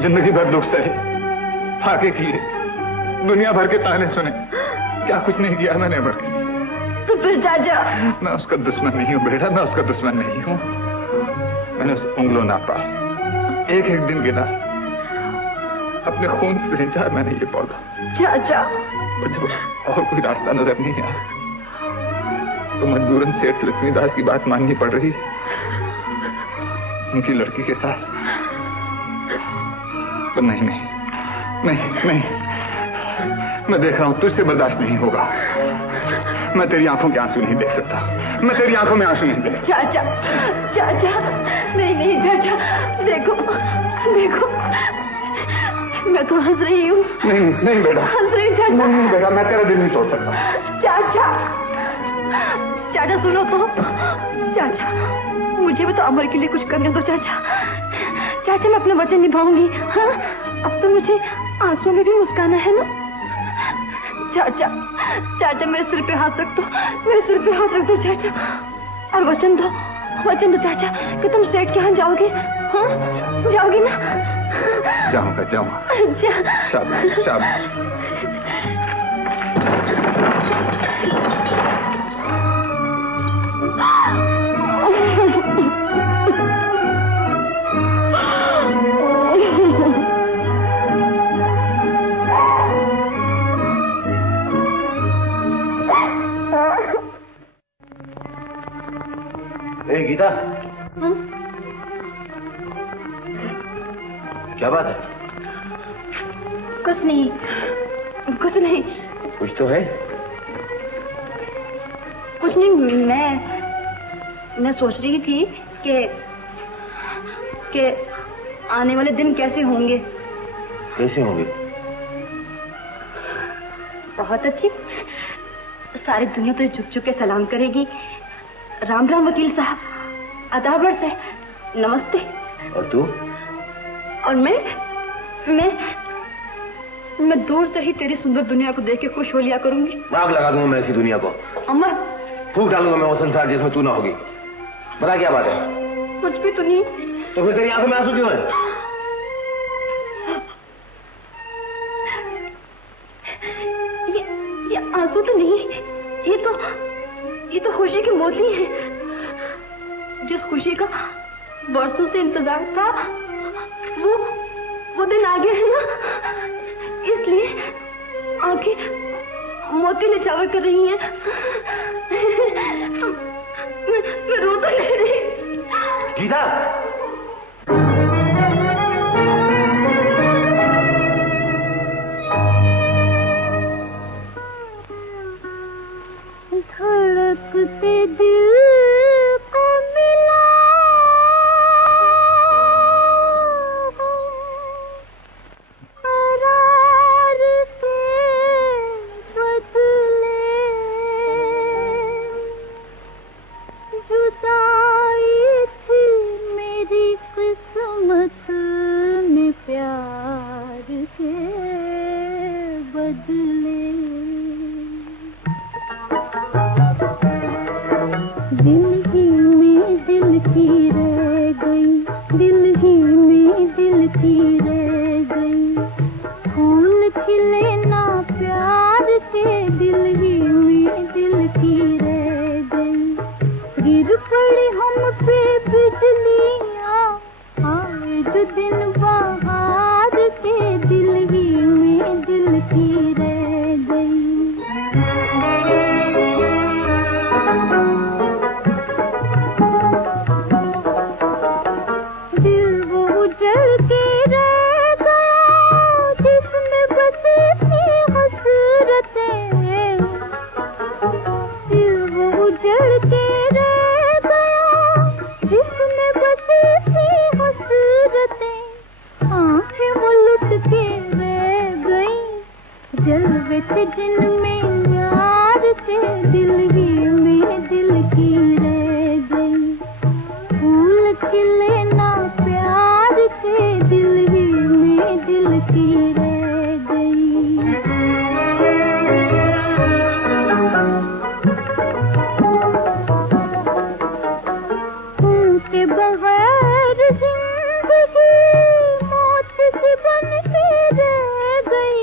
जिंदगी भर दुख सहे, फाके किए, दुनिया भर के ताने सुने, क्या कुछ नहीं किया मैंने अमर के लिए। तो फिर चाचा? मैं उसका दुश्मन नहीं हूँ बेटा, मैं उसका दुश्मन नहीं हूँ। मैंने उसे उंगलों नापा, एक एक दिन गिना, अपने खून से सिंचा मैंने ये पौधा। चाचा, मुझे और कोई रास्ता नजर नहीं आया तो मजबूरन सेठ लक्ष्मीदास की बात माननी पड़ रही। उनकी लड़की के साथ। पर नहीं नहीं नहीं नहीं, मैं देख रहा हूं तुझसे बर्दाश्त नहीं होगा। मैं तेरी आंखों के आंसू नहीं देख सकता, मैं तेरी आंखों में आंसू नहीं देख सकता। चाचा चाचा, नहीं नहीं चाचा, देखो देखो, मैं तो हंस रही हूँ। नहीं नहीं बेटा, हंस रही चाचा। नहीं बेटा, मैं तेरा दिल नहीं तोड़ सकता। चाचा चाचा सुनो तो, चाचा मुझे भी तो अमर के लिए कुछ करने दो चाचा। चाचा मैं अपना वचन निभाऊंगी। हाँ, अब तो मुझे आंसू में भी मुस्काना है ना। चाचा चाचा मेरे सिर पे हाथ रख दो, मेरे सिर पे हाथ रख दो चाचा, और वचन दो चाचा कि तुम सेठ के यहाँ जाओगे। हाँ जाओगे ना? जाऊंगा जाऊंगा। शाबाश शाबाश। गीता, क्या बात है? कुछ नहीं कुछ नहीं। कुछ तो है। कुछ नहीं, मैं सोच रही थी कि आने वाले दिन कैसे होंगे। कैसे होंगे? बहुत अच्छी। सारी दुनिया तो झुक झुक के सलाम करेगी। राम राम वकील साहब, अदाबर से नमस्ते। और तू? और मैं दूर से ही तेरी सुंदर दुनिया को देख के खुश हो लिया करूंगी। आग लगा दूंगा मैं ऐसी दुनिया को। अमर, फूक डालूंगा मैं वो संसार जिसमें तू ना होगी। बता क्या बात है? कुछ भी तो नहीं। तो फिर तेरी आंखों में आंसू क्यों है? ये आंसू तो नहीं, ये तो खुशी के मोती हैं। जिस खुशी का बरसों से इंतजार था, वो दिन आ गया है ना, इसलिए आंखें मोती निछावर कर रही हैं। मैं रो तो नहीं रही। गीता, धड़कते दिल को मिला करार के बदले, जुदाई थी मेरी किस्मत में प्यार के बदले। दिल ही में दिल की रह गई, दिल ही में दिल की रह गई, फूल खिले ना प्यार के, दिल ही में दिल की रह गई। गिर पड़ी हम पे बिजलियां, आए जो दिन बाहर के, दिल ही में दिल की रह गई। जलवे थे जिनमें यार के, दिल ही में दिल की रह गई, फूल खिले ना प्यार के, दिल ही में दिल की रह गई। उनके बगैर जिंदगी मौत से बन के रह गई,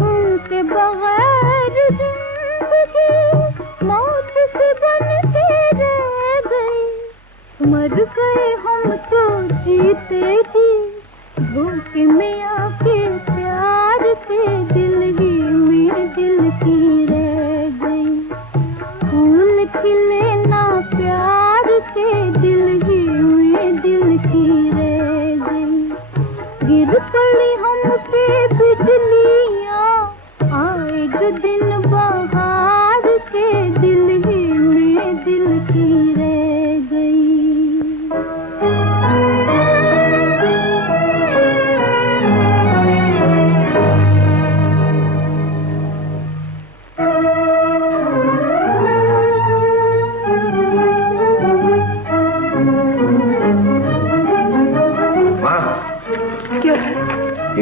उनके बगैर जिंदगी मौत से बन के रह गई। मर गए हम तो जीते जी, धोखे में आके प्यार के, दिल ही में दिल की रह गई, फूल खिले ना प्यार के,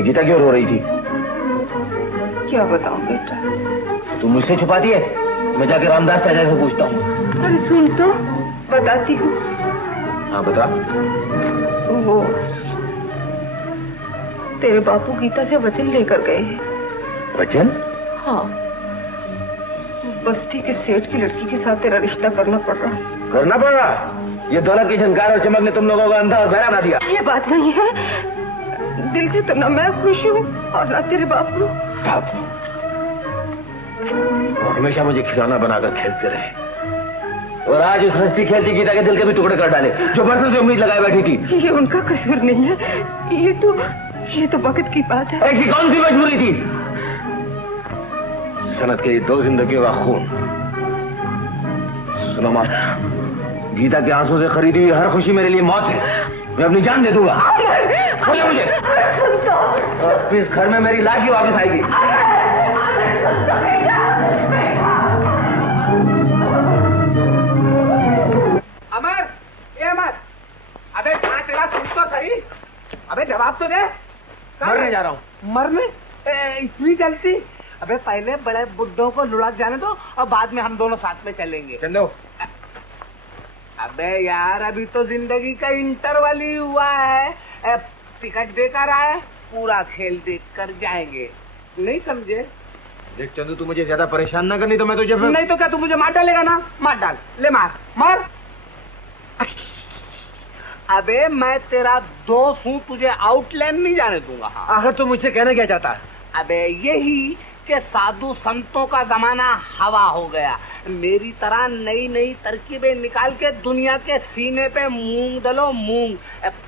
गीता क्यों रो रही थी? क्या बताऊं बेटा? तू मुझसे छुपाती है? मैं जाके रामदास चाचा से पूछता हूँ। अरे सुन तो, बताती हूँ। हाँ बता। वो तेरे बापू गीता से वचन लेकर गए हैं। वचन? हाँ, बस्ती के सेठ की लड़की के साथ तेरा रिश्ता करना पड़ रहा। करना पड़ रहा? ये दौलत की झनकार और चमक ने तुम लोगों का अंधा और बहरा बना दिया। ये बात नहीं है। दिल से तो ना मैं खुश हूँ और ना तेरे बापू। वो हमेशा मुझे खिलौना बनाकर खेलते रहे और आज उस हंसती खेलती गीता के दिल के भी टुकड़े कर डाले जो बरसों से उम्मीद लगाए बैठी थी। ये उनका कसूर नहीं है, ये तो वक्त की बात है। ऐसी कौन सी मजबूरी थी? सनत के 2 जिंदगियों का खून। सुनो माँ, गीता के आंसू से खरीदी हुई हर खुशी मेरे लिए मौत है। मैं अपनी जान दे दूंगा। खोले मुझे। इस घर में मेरी लाश ही वापस आएगी। अमर, ये अमर, अबे कहाँ चला? सुन तो सही। अबे जवाब तो दे। मरने जा रहा हूँ। मरने? इतनी जल्दी? अबे पहले बड़े बुड्ढों को लुढ़क जाने दो और बाद में हम दोनों साथ में चलेंगे। चंदो। अबे यार अभी तो जिंदगी का इंटरवल ही हुआ है। टिकट देकर आए, पूरा खेल देख कर जाएंगे। नहीं समझे? देख चंदू, तू मुझे ज्यादा परेशान ना करनी तो मैं तुझे नहीं तो क्या तू मुझे मार डालेगा ना? मार डाल, ले मार मार। अबे मैं तेरा दोस्त हूँ, तुझे आउटलाइन नहीं जाने दूंगा। आखिर तू मुझसे कहना क्या चाहता है? अबे यही कि साधु संतों का जमाना हवा हो गया। मेरी तरह नई नई तरकीबें निकाल के दुनिया के सीने पे मूंग दलो मूंग।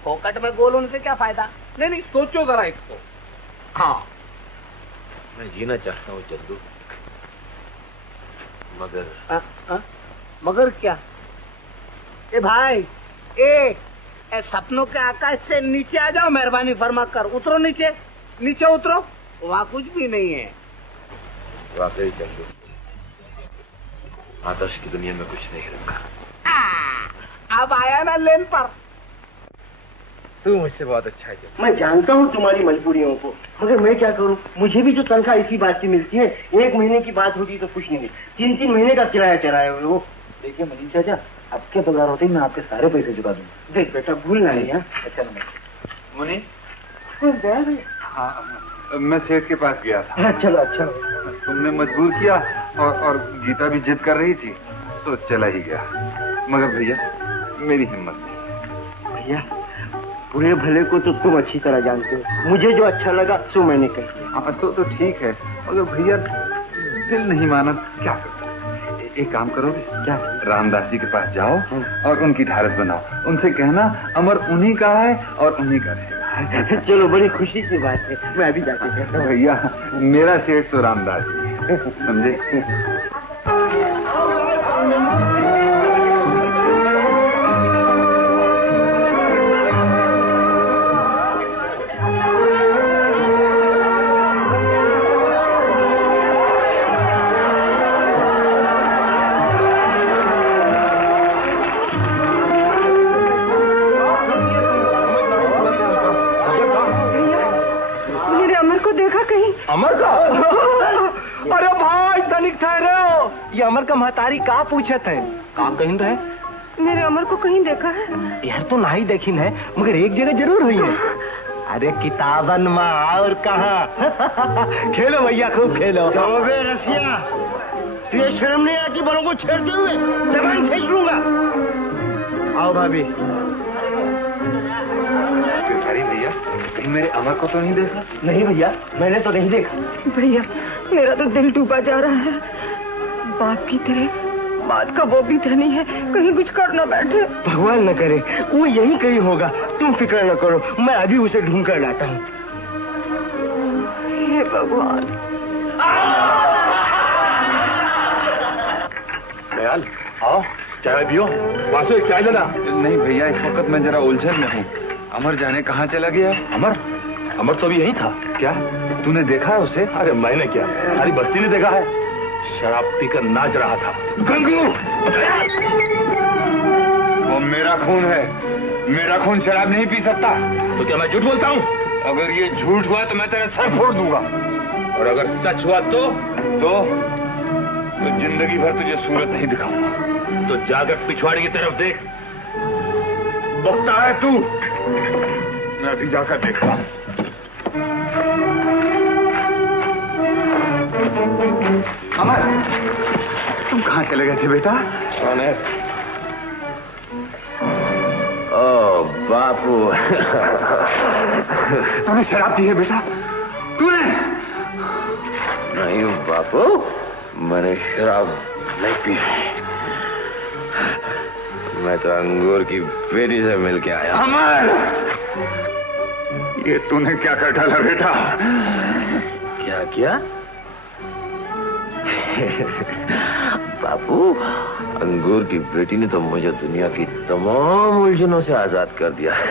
फोकट में गोल होने से क्या फायदा? नहीं सोचो जरा इसको। हाँ, मैं जीना चाहता हूँ चंदू, मगर मगर क्या? ए भाई, ए सपनों के आकाश से नीचे आ जाओ, मेहरबानी फरमा कर। उतरो नीचे, नीचे उतरो। वहाँ कुछ भी नहीं है। वाकई चंदू, आदर्श की दुनिया में कुछ नहीं रखा। अब आया ना लेन पर। तू मुझसे बहुत अच्छा है। मैं जानता हूँ तुम्हारी मजबूरियों को, मगर मैं क्या करूँ? मुझे भी जो तनख्वाह इसी बात की मिलती है। 1 महीने की बात होती तो कुछ नहीं, 3-3 महीने का किराया चढ़ाए हुए वो। देखिए मजीद चाचा, आपके पगार होते ही मैं आपके सारे पैसे चुका दूंगा। देख बेटा, भूलना नहीं है। अच्छा मुनि, हाँ, मैं सेठ के पास गया था। चलो अच्छा। तुमने मजबूर किया और गीता भी जिद कर रही थी, सो चला ही गया। मगर भैया, मेरी हिम्मत नहीं। भैया, बुरे भले को तो तुम अच्छी तरह जानते हो। मुझे जो अच्छा लगा सो मैंने कह दिया। हाँ, सो तो ठीक है, मगर भैया दिल नहीं माना, क्या करो? एक काम करोगे क्या? रामदास जी के पास जाओ और उनकी ढारस बनाओ। उनसे कहना अमर उन्हीं का है और उन्हीं का रहेगा। चलो, बड़ी खुशी की बात है। मैं अभी जाके कहता हूँ। भैया, मेरा सेठ तो रामदास जी है, समझे? अमर का? अरे भाई तनिक ठहरे हो, ये अमर का महतारी का पूछत है? काम कहीं है? मेरे अमर को कहीं देखा है? यार तो ना ही देखी है, मगर एक जगह जरूर हुई है। अरे किताबन माँ और कहाँ। खेलो भैया, खूब खेलो। रसिया, तुझे शर्म नहीं आती बड़ों को छेड़ते हुए? जबान खींच लूंगा। आओ भाभी। भैया, कहीं मेरे अमर को तो नहीं देखा? नहीं भैया, मैंने तो नहीं देखा। भैया, मेरा तो दिल डूबा जा रहा है। बाप की तरह बात का वो भी धनी है, कहीं कुछ कर न बैठे। भगवान न करे, वो यही कहीं होगा। तुम फिक्र न करो, मैं अभी उसे ढूंढ कर लाता हूँ। हे भगवान। दयाल, आओ चाय पियो। वासु, एक चाय लेना। नहीं भैया, इस वक्त मैं जरा उलझन में हूँ। अमर जाने कहाँ चला गया? अमर तो अभी यही था। क्या तूने देखा है उसे? अरे मैंने क्या, सारी बस्ती ने देखा है। शराब पीकर नाच रहा था। गंगू, वो मेरा खून है, मेरा खून शराब नहीं पी सकता। तो क्या मैं झूठ बोलता हूँ? अगर ये झूठ हुआ तो मैं तेरा सर फोड़ दूंगा, और अगर सच हुआ तो जिंदगी भर तुझे सूरत नहीं दिखाऊंगा। तो जाकर पिछवाड़ी की तरफ देख, बकता है तू। मैं अभी जाकर देखता हूं। अमर, तुम कहाँ चले गए थे बेटा? कौन है? ओ बापू। तूने शराब पी है बेटा? तूने? नहीं बापू, मैंने शराब नहीं पी है। मैं तो अंगूर की बेटी से मिलके आया। अमर, ये तूने क्या कर डाला बेटा? क्या किया? बापू, अंगूर की बेटी ने तो मुझे दुनिया की तमाम उलझनों से आजाद कर दिया है।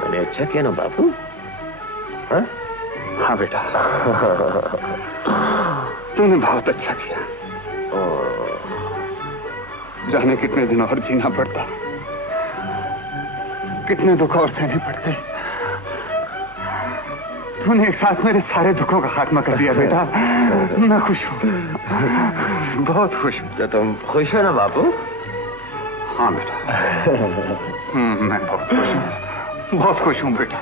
मैंने अच्छा किया ना बापू? हाँ? हाँ बेटा, तूने बहुत अच्छा किया। जाने कितने दिन और जीना पड़ता, कितने दुख और सहने पड़ते। तूने एक साथ मेरे सारे दुखों का खात्मा कर दिया बेटा। मैं खुश हूँ, बहुत खुश हूँ। तो तुम खुश हो ना बापू? हाँ बेटा, मैं बहुत खुश हूँ, बहुत खुश हूँ बेटा।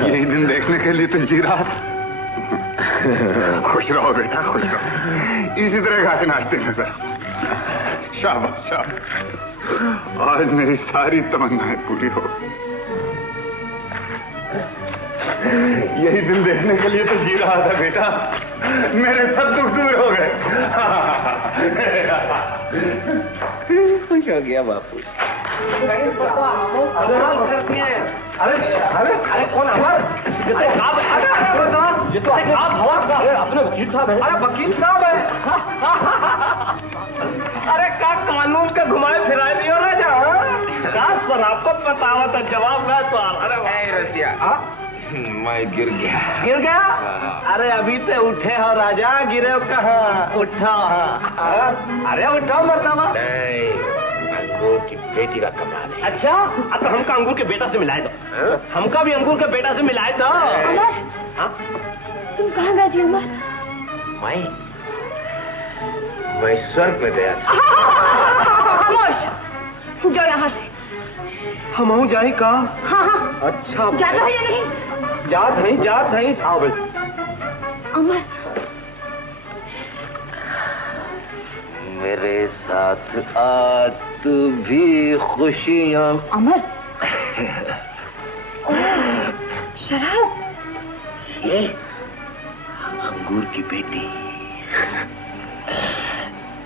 यही दिन देखने के लिए तो जी रहा था। खुश रहो बेटा, खुश रहो, इसी तरह गा के नाचते नजर। शाबाश शाबाश, आज मेरी सारी तमन्नाएं पूरी हो गई। यही दिन देखने के लिए तो जी रहा था बेटा। मेरे सब दुख दूर हो गए। खुश हो गया बापू। अरे अरे अरे कौन अमर? ये तो आप अपने वकील साहब है। अरे वकील साहब है। अरे का कानून के घुमाए फिराए नहीं हो रहा सर, आपको पता हुआ था जवाब मैं तो। अरे रसिया, मैं गिर गया। गिर गया? अरे अभी तो उठे हो राजा, गिरे हो कहाँ? उठो। अरे उठो मरतबा। अंगूर की बेटी का कमाल है। अच्छा, अब तो हमका अंगूर के बेटा से मिलाए दो। हमका भी अंगूर के बेटा से मिलाए दो। अमर, तुम कहाँ गए थे अमर? मैं स्वर्ग में गया था। खामोश, जाओ यहाँ से। हम जाए का? हाँ हाँ। अच्छा, जाता है या नहीं? जात नहीं। आओ भाई। अमर, मेरे साथ आ तू भी खुशियाँ। अमर, शराब? ये अंगूर की बेटी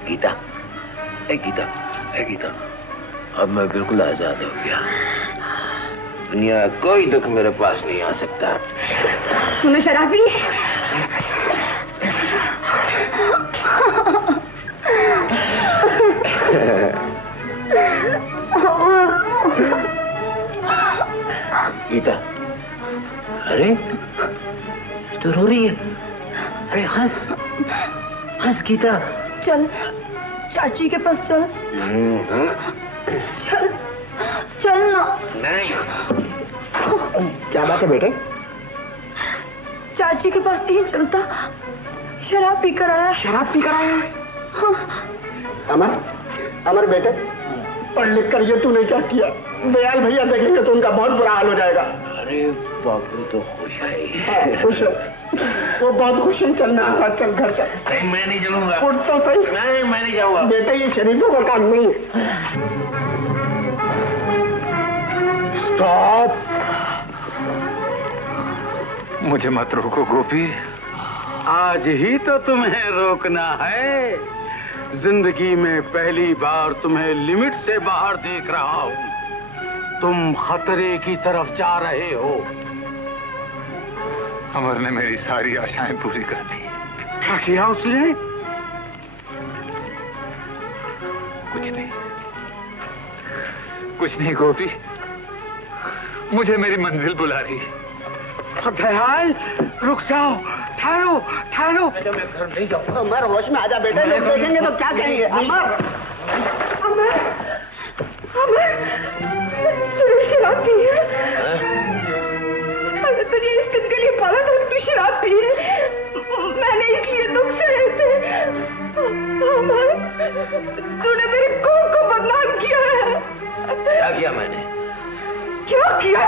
गीता। गीता, अब मैं बिल्कुल आजाद हो गया। दुनिया कोई दुख मेरे पास नहीं आ सकता। तूने शराब पी? गीता, अरे तो रो रही है? अरे हंस गीता। चल चाची के पास चल। चल ना। नहीं। क्या बात है बेटे? चाची के पास नहीं चलता, शराब पीकर आया। शराब पीकर आया? हाँ। अमर बेटे, पढ़ लिख कर ये तूने क्या किया? दयाल भैया देखेंगे तो उनका बहुत बुरा हाल हो जाएगा। अरे बापू तो खुश है। खुश है, वो बहुत खुश है। चल मेरे साथ, चल घर चल। मैं नहीं चलूंगा। उठ तो सही। नहीं, मैं नहीं जाऊंगा। बेटे, ये शरीफों का काम नहीं है। स्टॉप, मुझे मत रोको गोपी। आज ही तो तुम्हें रोकना है। जिंदगी में पहली बार तुम्हें लिमिट से बाहर देख रहा हूं। तुम खतरे की तरफ जा रहे हो। अमर ने मेरी सारी आशाएं पूरी कर दी। क्या किया उसने? कुछ नहीं गोपी, मुझे मेरी मंजिल बुला रही। दयाल, रुक जाओ, ठहरो। मैं घर नहीं जाऊंगा। अमर, होश में आजा बेटे, लोग देखेंगे तो क्या कहेंगे? अमर, तूने मेरी कौम को बदनाम किया है। क्या किया मैंने? क्या किया?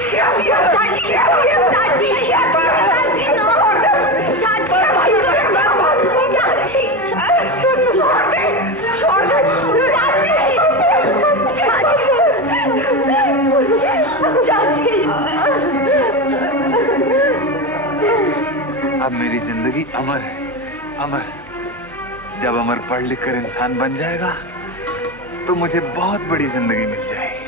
क्या किया? चाची, क्या किया? चाची, क्या किया? चाची, अब मेरी जिंदगी अमर है, अमर। जब अमर पढ़ लिख कर इंसान बन जाएगा तो मुझे बहुत बड़ी जिंदगी मिल जाएगी।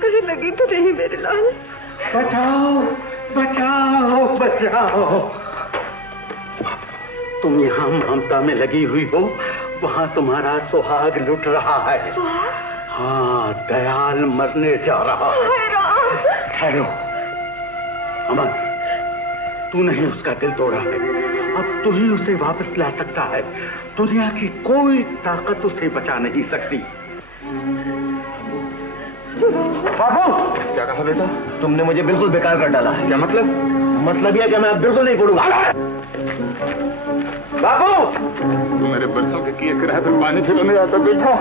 कहीं लगी तो नहीं मेरे लाल? बचाओ, बचाओ, बचाओ। तुम यहाँ ममता में लगी हुई हो, वहाँ तुम्हारा सुहाग लुट रहा है। हाँ, दयाल मरने जा रहा है। ठहरो अमर, तू नहीं उसका दिल तोड़ा है, अब तू ही उसे वापस ला सकता है। दुनिया की कोई ताकत उसे बचा नहीं सकती। बाबू, क्या कहा बेटा? तुमने मुझे बिल्कुल बेकार कर डाला है। क्या मतलब? मतलब यह कि मैं अब बिल्कुल नहीं पढ़ूंगा। बाबू, तू मेरे बरसों के किए किराए पर पानी फिरने जाता बेटा।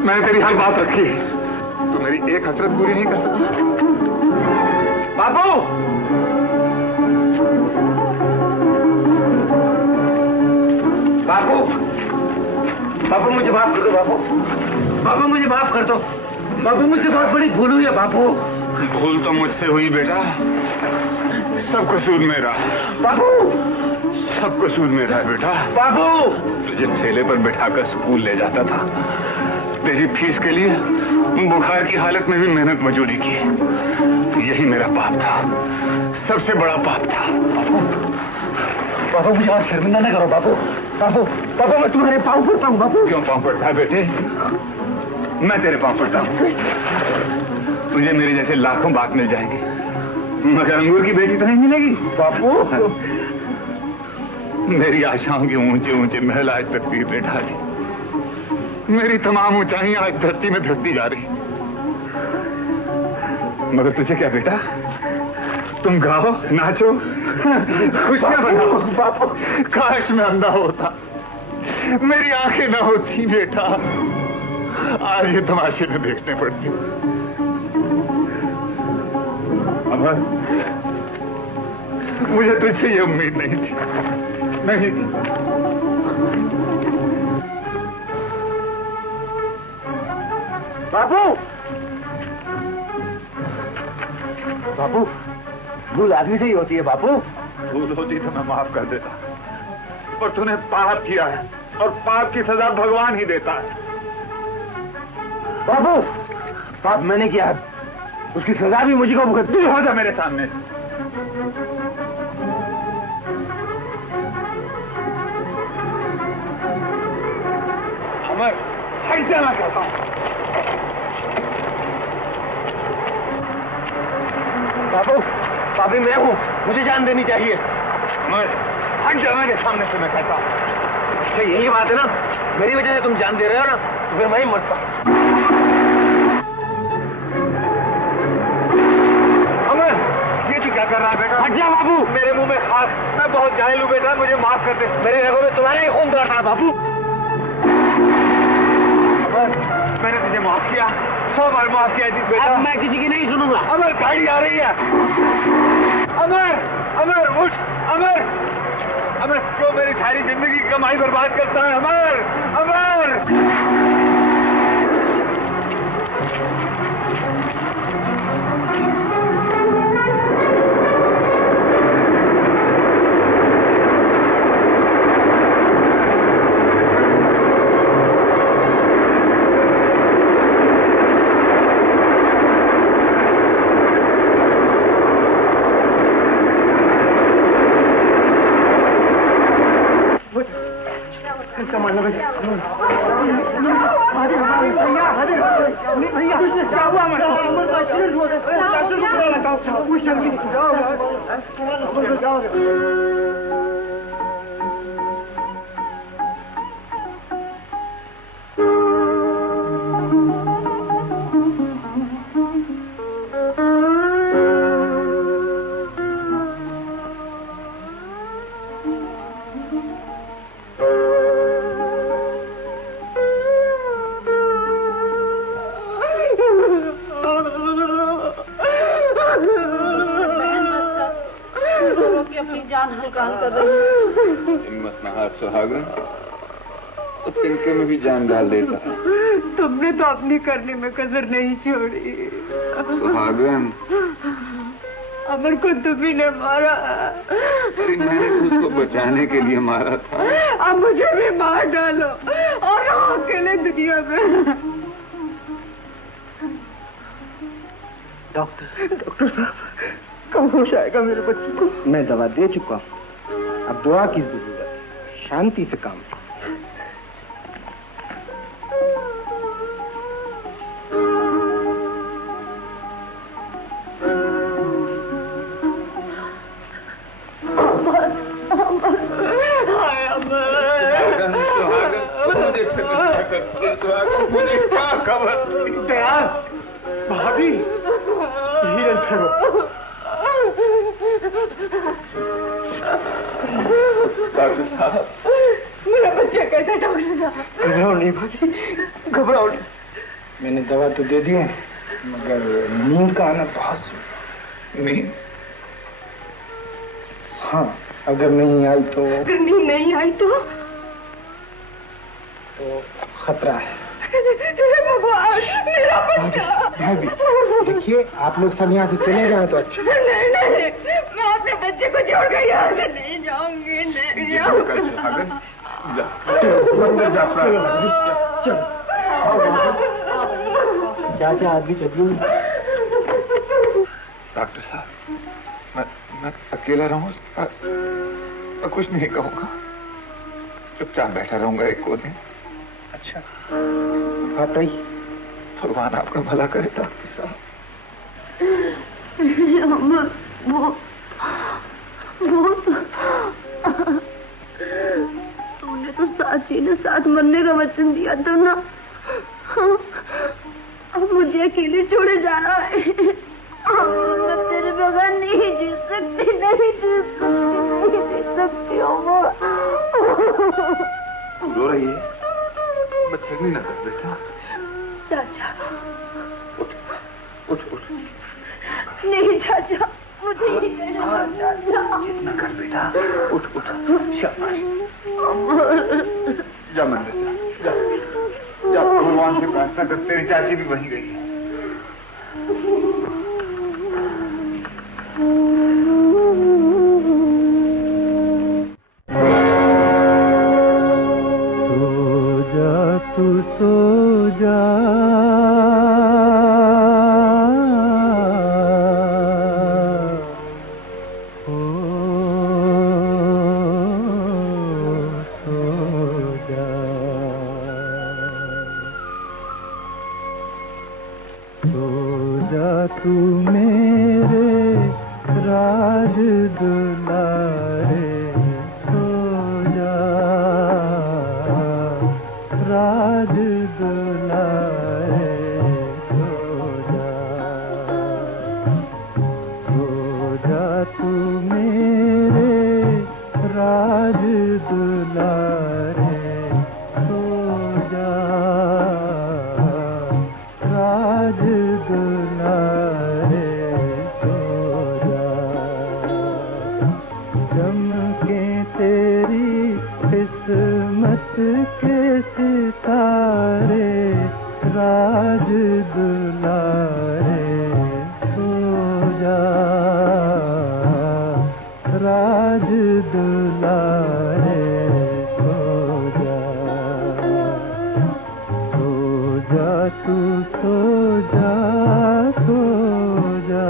मैंने तेरी हर बात रखी, तू मेरी एक हसरत पूरी नहीं कर सका। बाबू, बाबू, बाबू मुझे माफ कर दो। बाबू, बाबू मुझे माफ कर दो। बाबू मुझसे बहुत बड़ी भूल हुई है। बाबू, भूल तो मुझसे हुई बेटा, सब कसूर मेरा। बाबू, सब कसूर मेरा है बेटा। बाबू, तुझे ठेले पर बैठाकर स्कूल ले जाता था, तेरी फीस के लिए बुखार की हालत में भी मेहनत मजूरी की। यही मेरा पाप था, सबसे बड़ा पाप था। बाबू मुझे और शर्मिंदा न करो। बाबू, बाबू, बाबू मैं तुम्हारे पाँव पड़ता हूँ। बाबू, क्यों पाँव पड़ता है बेटे? मैं तेरे पाँव पड़ता हूँ। तुझे मेरे जैसे लाखों बात मिल जाएंगे, मगर अंगूर की बेटी तो नहीं मिलेगी। बाबू, मेरी आशाओं के ऊंचे ऊंचे महल आज तकदीर ने ढाली, मेरी तमाम ऊंचाइयां आज धरती में धसती जा रही। मगर तुझे क्या बेटा, तुम गाओ, नाचो, खुशियां बनाओ। बापू, काश मैं अंधा होता, मेरी आंखें ना होती बेटा, आज ये तमाशे में देखने पड़ती। अमर, मुझे तुझसे ये उम्मीद नहीं थी, नहीं थी। बाबू, बाबू, भूल आदमी से ही होती है। बाबू, भूल होती तो मैं माफ कर देता, पर तूने पाप किया है और पाप की सजा भगवान ही देता है। बाबू, पाप मैंने किया है, उसकी सजा भी मुझे को भुगतनी हो जा मेरे सामने से। अमर, हट जाना कहता हूं। बाबू, बाबी मैं हूं, मुझे जान देनी चाहिए। अमर, हट जा मेरे सामने से, मैं कहता हूं। अच्छा यही बात है ना, मेरी वजह से तुम जान दे रहे हो ना, तो फिर मैं ही मरता। अमर, ये तू क्या कर रहा है बेटा? हट जा बाबू, मेरे मुंह में हाथ, मैं बहुत जाहिल हूं बेटा, मुझे माफ कर दे। मेरे रगों में तुम्हारा ही खून दौड़ता है बाबू। अमर, मैंने तुझे माफ किया, 100 बार माफ किया जी बेटा। अब मैं किसी की नहीं सुनूंगा। अमर, गाड़ी आ रही है। अमर, अमर उठ, अमर, अमर क्यों मेरी सारी जिंदगी की कमाई बर्बाद करता है? अमर, अमर। डॉक्टर साहब कुछ जल्दी जाओ। अपनी जान हल्कान कर रही। हिम्मत न हार सुहागन, तो तिनके में भी जान डाल देता है। तुमने तो अपनी करने में कसर नहीं छोड़ी। सुहागन, अमर को तुम्ही ने मारा। अरे मैंने तो उसको बचाने के लिए मारा था। अब मुझे भी मार डालो और रहो अकेले दुनिया में। डॉक्टर साहब, कब होश आएगा मेरे बच्चे को? मैं दवा दे चुका हूँ, अब दुआ की जरूरत है। शांति से काम करो। भाभी, धीरज करो। डॉक्टर साहब, मेरा बच्चा कैसा? डॉक्टर साहब घबराओ नहीं भाभी, घबराओ नहीं। मैंने दवा तो दे दी है, मगर नींद का आना बहुत। नींद? हाँ, अगर नहीं आई तो? नींद नहीं आई तो खतरा है। भगवान, मेरा बच्चा। भाभी, देखिए आप लोग सब यहाँ से चले जाए तो अच्छा। नहीं नहीं, मैं अपने बच्चे को छोड़कर यहाँ से नहीं जाऊंगी। नहीं जाऊंगी। चाचा आदमी चलिए। डॉक्टर साहब, मैं अकेला रहूं उसके पास? मैं कुछ नहीं कहूंगा, चुपचाप बैठा रहूंगा एक कोने। अच्छा, आप रहिए। भगवान आपका भला करे डॉक्टर साहब। तूने तो साची ने साथ मरने का वचन दिया था ना। अब मुझे अकेले छोड़े जाना है। मैं तेरे बगैर नहीं जी सकती, नहीं जी सकती हूँ। रो रही है? बच्चे नहीं ना कर बेटा। चाचा, उठ उठ। नहीं चाचा, मुझे नहीं जाना चाचा। जितना कर बेटा, उठ उठ। शाबाश। जा मंदिर से, जा भगवान से प्रार्थना कर, तेरी चाची भी वहीं गई है। तू सो जा, सो जा, सो जा तू मेरे राज दुलारे, राज दुलारे, सो जा तू मेरे राज दुलारे, सो जा राज दुलारे, सो जा। चमके तेरी किस्मत के सितारे, राज दुलारे, सो जा राज दुलारे, सो जा, सो जा तू, सो जा, सो जा।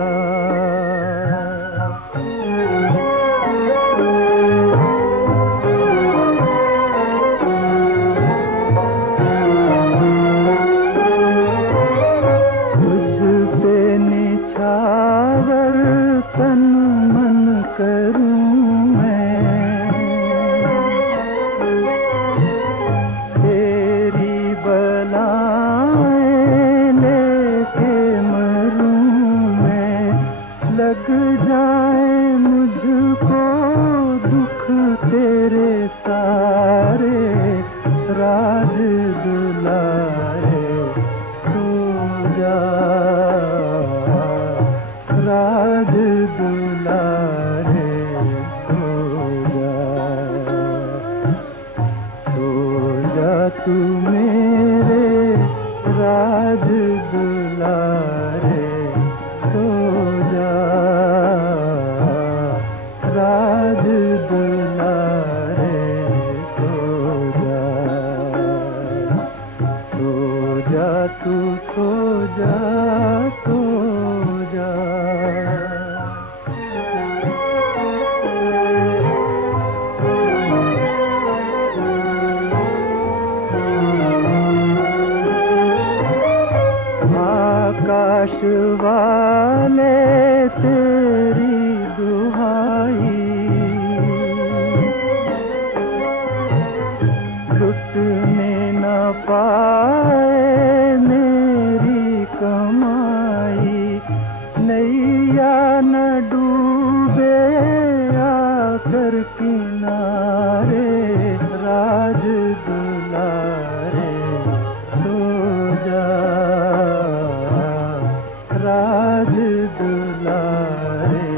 सावर तन मन करूं मैं, तेरी बलाएं लेके मरूं मैं, लग जाए मुझको दुख तेरे सारे, राज दुलारे सो जा, राज दुलारे सो जा तू मेरे राज दुलारे सो जा, राज दुलारे सो जा तू सो जा, सो जा। आकाश वाले तेरी दुहाई, लुटने न पाए मेरी कमाई, नैया न डूबे आकर किनारे, राज दुलारे सो जा, राज दुलारे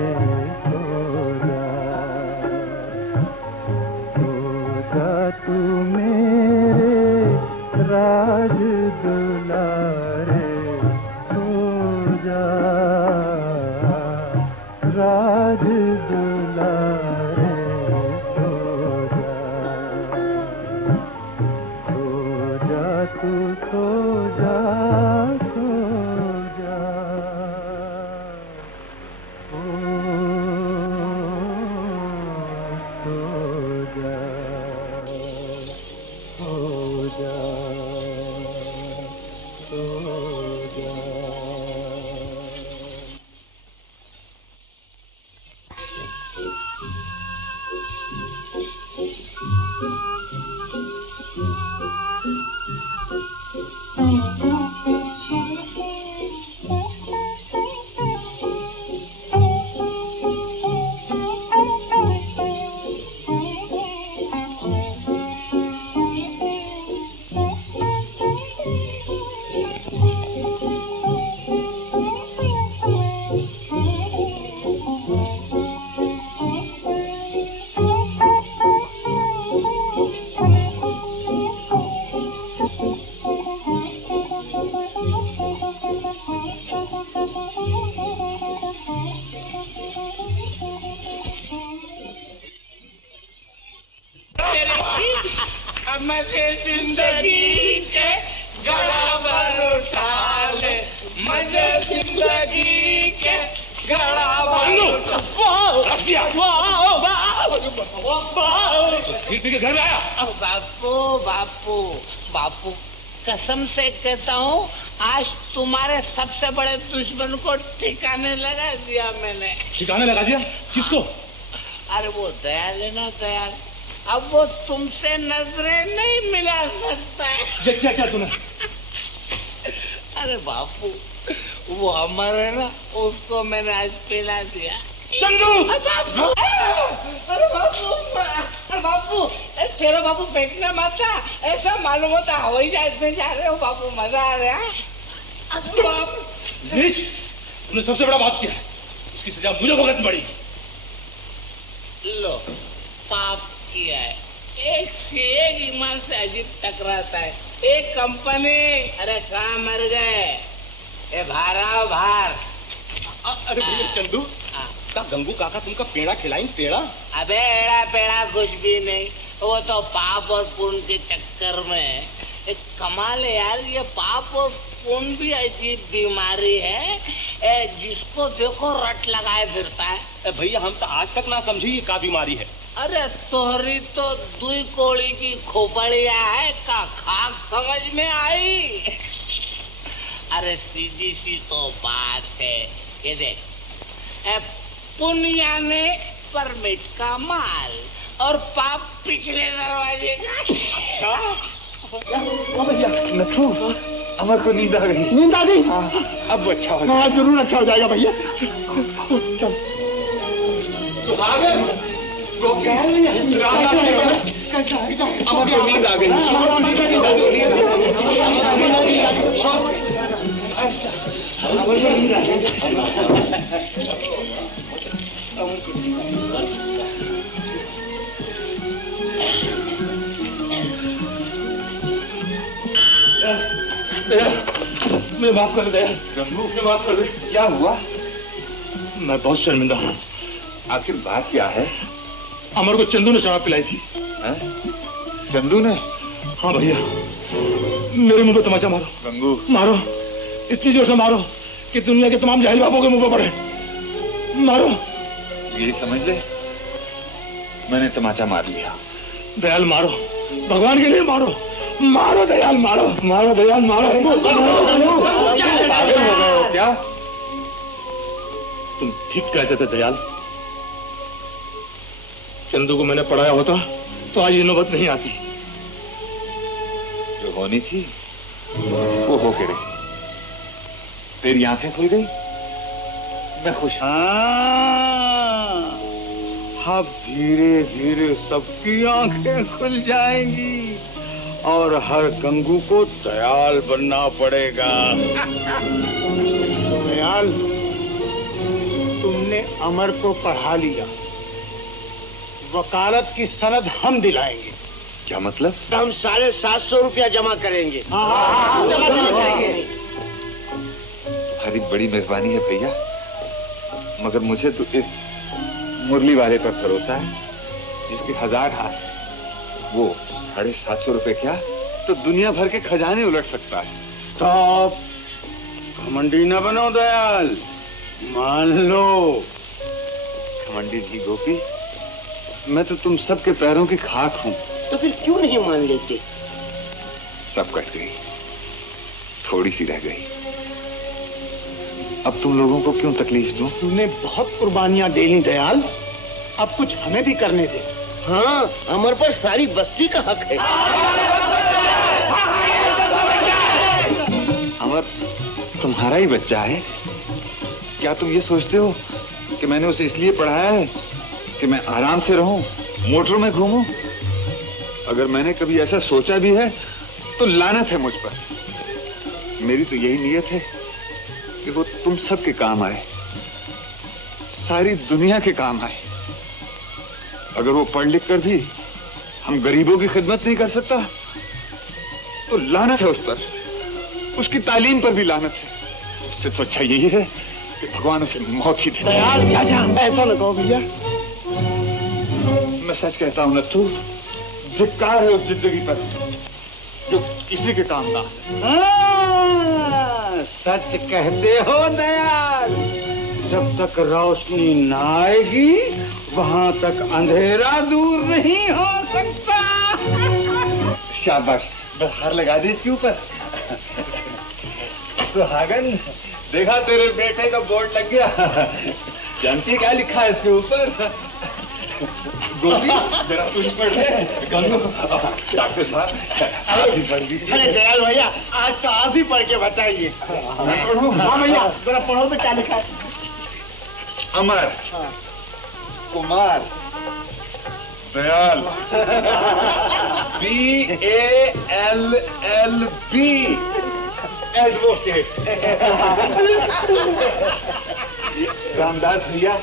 सो जा तू मेरे राज दुलारे सो जा, राज दुलारे सो जा तू सो जा, सो जा। मजे जिंदगी के गड़ा भर उठा ले, मजे जिंदगी के गड़ा भर फिर घर में आया। बापू बापू बापू कसम से कहता हूँ, आज तुम्हारे सबसे बड़े दुश्मन को ठिकाने लगा दिया मैंने। ठिकाने लगा दिया? किसको? अरे वो दयाल है ना, दयाल। अब वो तुमसे नजरें नहीं मिला सकता है। क्या क्या तूने? अरे बापू, वो अमर है ना, उसको मैंने आज पिला दिया। चंदू! बापू! अरे बापू, अरे बापू, तेरा बापू फेंकना मत था, ऐसा मालूम होता हवाई जहाज में जा रहे हो बापू, मजा आ रहा है। तुमने सबसे बड़ा बात किया है, इसकी सजा मुझे भुगतनी पड़ी। लो, पाप किया है, एक से एक ईमान से अजीब टकराता है। एक कंपनी, अरे कहाँ मर गए? ए भारा भार। अरे भैया चंदू, का गंगू काका तुमका पेड़ा खिलाई? पेड़ा? अबे एड़ा पेड़ा कुछ भी नहीं, वो तो पाप और पुण्य के चक्कर में। एक कमाल है यार, ये पाप और पुण्य भी अजीब बीमारी है, जिसको देखो रट लगाए फिरता है। भैया हम तो आज तक ना समझी ये का बीमारी है। अरे तोहरी तो दुई कोड़ी की खोपड़िया है, का खाक समझ में आई? अरे सीधी सी तो बात है, ये देख, पुण्य यानी परमिट का माल और पाप पिछले दरवाजे का। नथु, अमर को नींद आ गई। नींद आ गई? अब अच्छा हो हाँ जरूर अच्छा हो जाएगा भैया। अमर को नींद आ गई। मुझे माफ कर दे, मुझे माफ कर दे। क्या हुआ? मैं बहुत शर्मिंदा हूँ। आखिर बात क्या है? अमर को चंदू ने शराब पिलाई थी। चंदू ने? हाँ भैया, मेरे मुंह पे तमाचा मारो। गंगू, मारो, इतनी जोर से मारो कि दुनिया के तमाम जाहिल बाबों के मुंह पे पड़े। मारो। यही समझ ले, मैंने तमाचा मार लिया। दयाल मारो, भगवान के लिए मारो। मारो दयाल, मारो मारो दयाल, मारो। क्या? तुम ठीक कहते थे दयाल। चंदू को मैंने पढ़ाया होता तो आज ये नौबत नहीं आती। जो होनी थी वो होके रही। तेरी आंखें खुल गई, मैं खुश। अब धीरे धीरे सबकी आंखें खुल जाएंगी और हर गंगू को दयाल बनना पड़ेगा। दयाल, तुमने अमर को पढ़ा लिया, वकालत की सनद हम दिलाएंगे। क्या मतलब? हम 750 रुपया जमा करेंगे। तुम्हारी बड़ी मेहरबानी है भैया, मगर मुझे तो इस मुरली वाले पर भरोसा है जिसके 1000 हाथ। वो 750 रुपए क्या तो दुनिया भर के खजाने उलट सकता है। स्टॉप, घमंडी न बनो दयाल, मान लो। घमंडी जी गोपी, मैं तो तुम सबके पैरों की खाक हूँ। तो फिर क्यों नहीं मान लेते? सब कट गई, थोड़ी सी रह गई। अब तुम लोगों को क्यों तकलीफ दूं? तूने बहुत कुर्बानियां दे ली दयाल, अब कुछ हमें भी करने दे। हाँ, अमर पर सारी बस्ती का हक है। अमर तुम्हारा ही बच्चा है। क्या तुम ये सोचते हो कि मैंने उसे इसलिए पढ़ाया है कि मैं आराम से रहूं, मोटरों में घूमूं? अगर मैंने कभी ऐसा सोचा भी है तो लानत है मुझ पर। मेरी तो यही नीयत है कि वो तुम सब के काम आए, सारी दुनिया के काम आए। अगर वो पढ़ लिख कर भी हम गरीबों की खिदमत नहीं कर सकता तो लानत है उस पर, उसकी तालीम पर भी लानत है। उससे तो अच्छा यही है कि भगवान उसे मौत ही दे। दयाल चाचा, ऐसा न कहो भैया। मैं सच कहता हूं नथु, धिक्कार है उस जिंदगी पर जो किसी के काम ना आ सके। सच कहते हो दयाल, जब तक रोशनी न आएगी वहां तक अंधेरा दूर नहीं हो सकता। शाबाश, बस हार लगा दी इसके ऊपर। सुहागन, देखा तेरे बेटे का बोर्ड लग गया। जानती क्या लिखा है इसके ऊपर? गोपी, जरा कुछ पढ़ ले। गंगू, डॉक्टर साहब आप भी पढ़ लीजिए। अरे दयाल भैया, आज तो आप ही पढ़ के बताइए। मैं पढ़ूं? हाँ भैया, जरा पढ़ो तो क्या लिखा है। अमर, कुमार, दयाल, BALLB, एडवोकेट। रामदास भैया,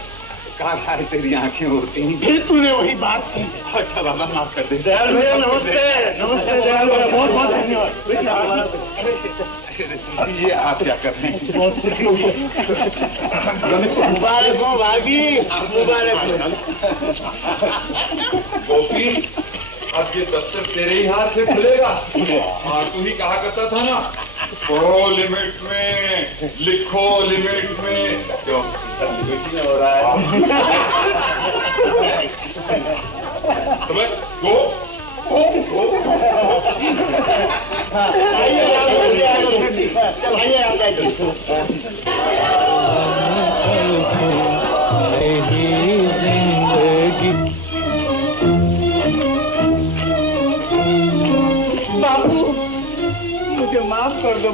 काश आज तेरी आंखें होती। फिर तूने वही बात की। अच्छा बाबा, माफ कर दे। दयाल भैया नमस्ते। नमस्ते दयाल भैया, बहुत बहुत धन्यवाद। ये आप क्या कर रहे हैं? मुबारक हो भागी, मुबारक हो। गोपी, अब ये दफ्तर तेरे ही हाथ से खुलेगा। और तू ही कहा करता था ना, पढ़ो लिमिट में, लिखो लिमिट में। क्यों लिमिट में हो रहा है? तो बस गो गो गो। आइए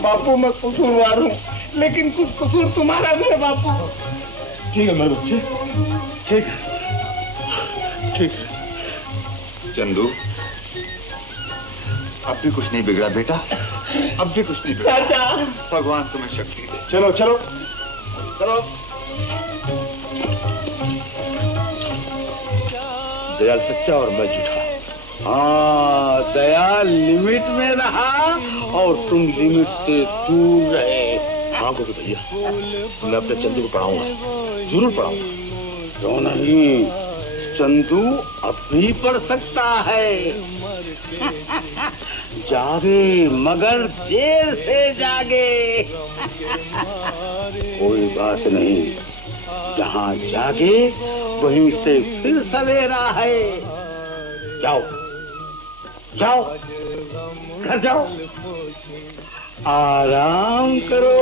बापू मैं कसूरवार हूँ, लेकिन कुछ कसूर तुम्हारा भी है बापू। ठीक है मेरे बच्चे, ठीक है, ठीक है। चंदू, अब भी कुछ नहीं बिगड़ा बेटा, अब भी कुछ नहीं बिगड़ा। चाचा, भगवान तुम्हें शक्ति दे। चलो चलो चलो। दयाल सच्चा और मैं झूठा। हाँ, दयाल लिमिट में रहा और तुम लिमिट से दूर रहे। हाँ गोपी भैया, मैं अपने चंदू को पढ़ाऊंगा, जरूर पढ़ाऊंगा। क्यों नहीं, चंदू अब भी पढ़ सकता है। जागे मगर देर से जागे। कोई बात नहीं, जहाँ जागे वहीं से फिर सवेरा है। जाओ जाओ, घर जाओ, आराम करो।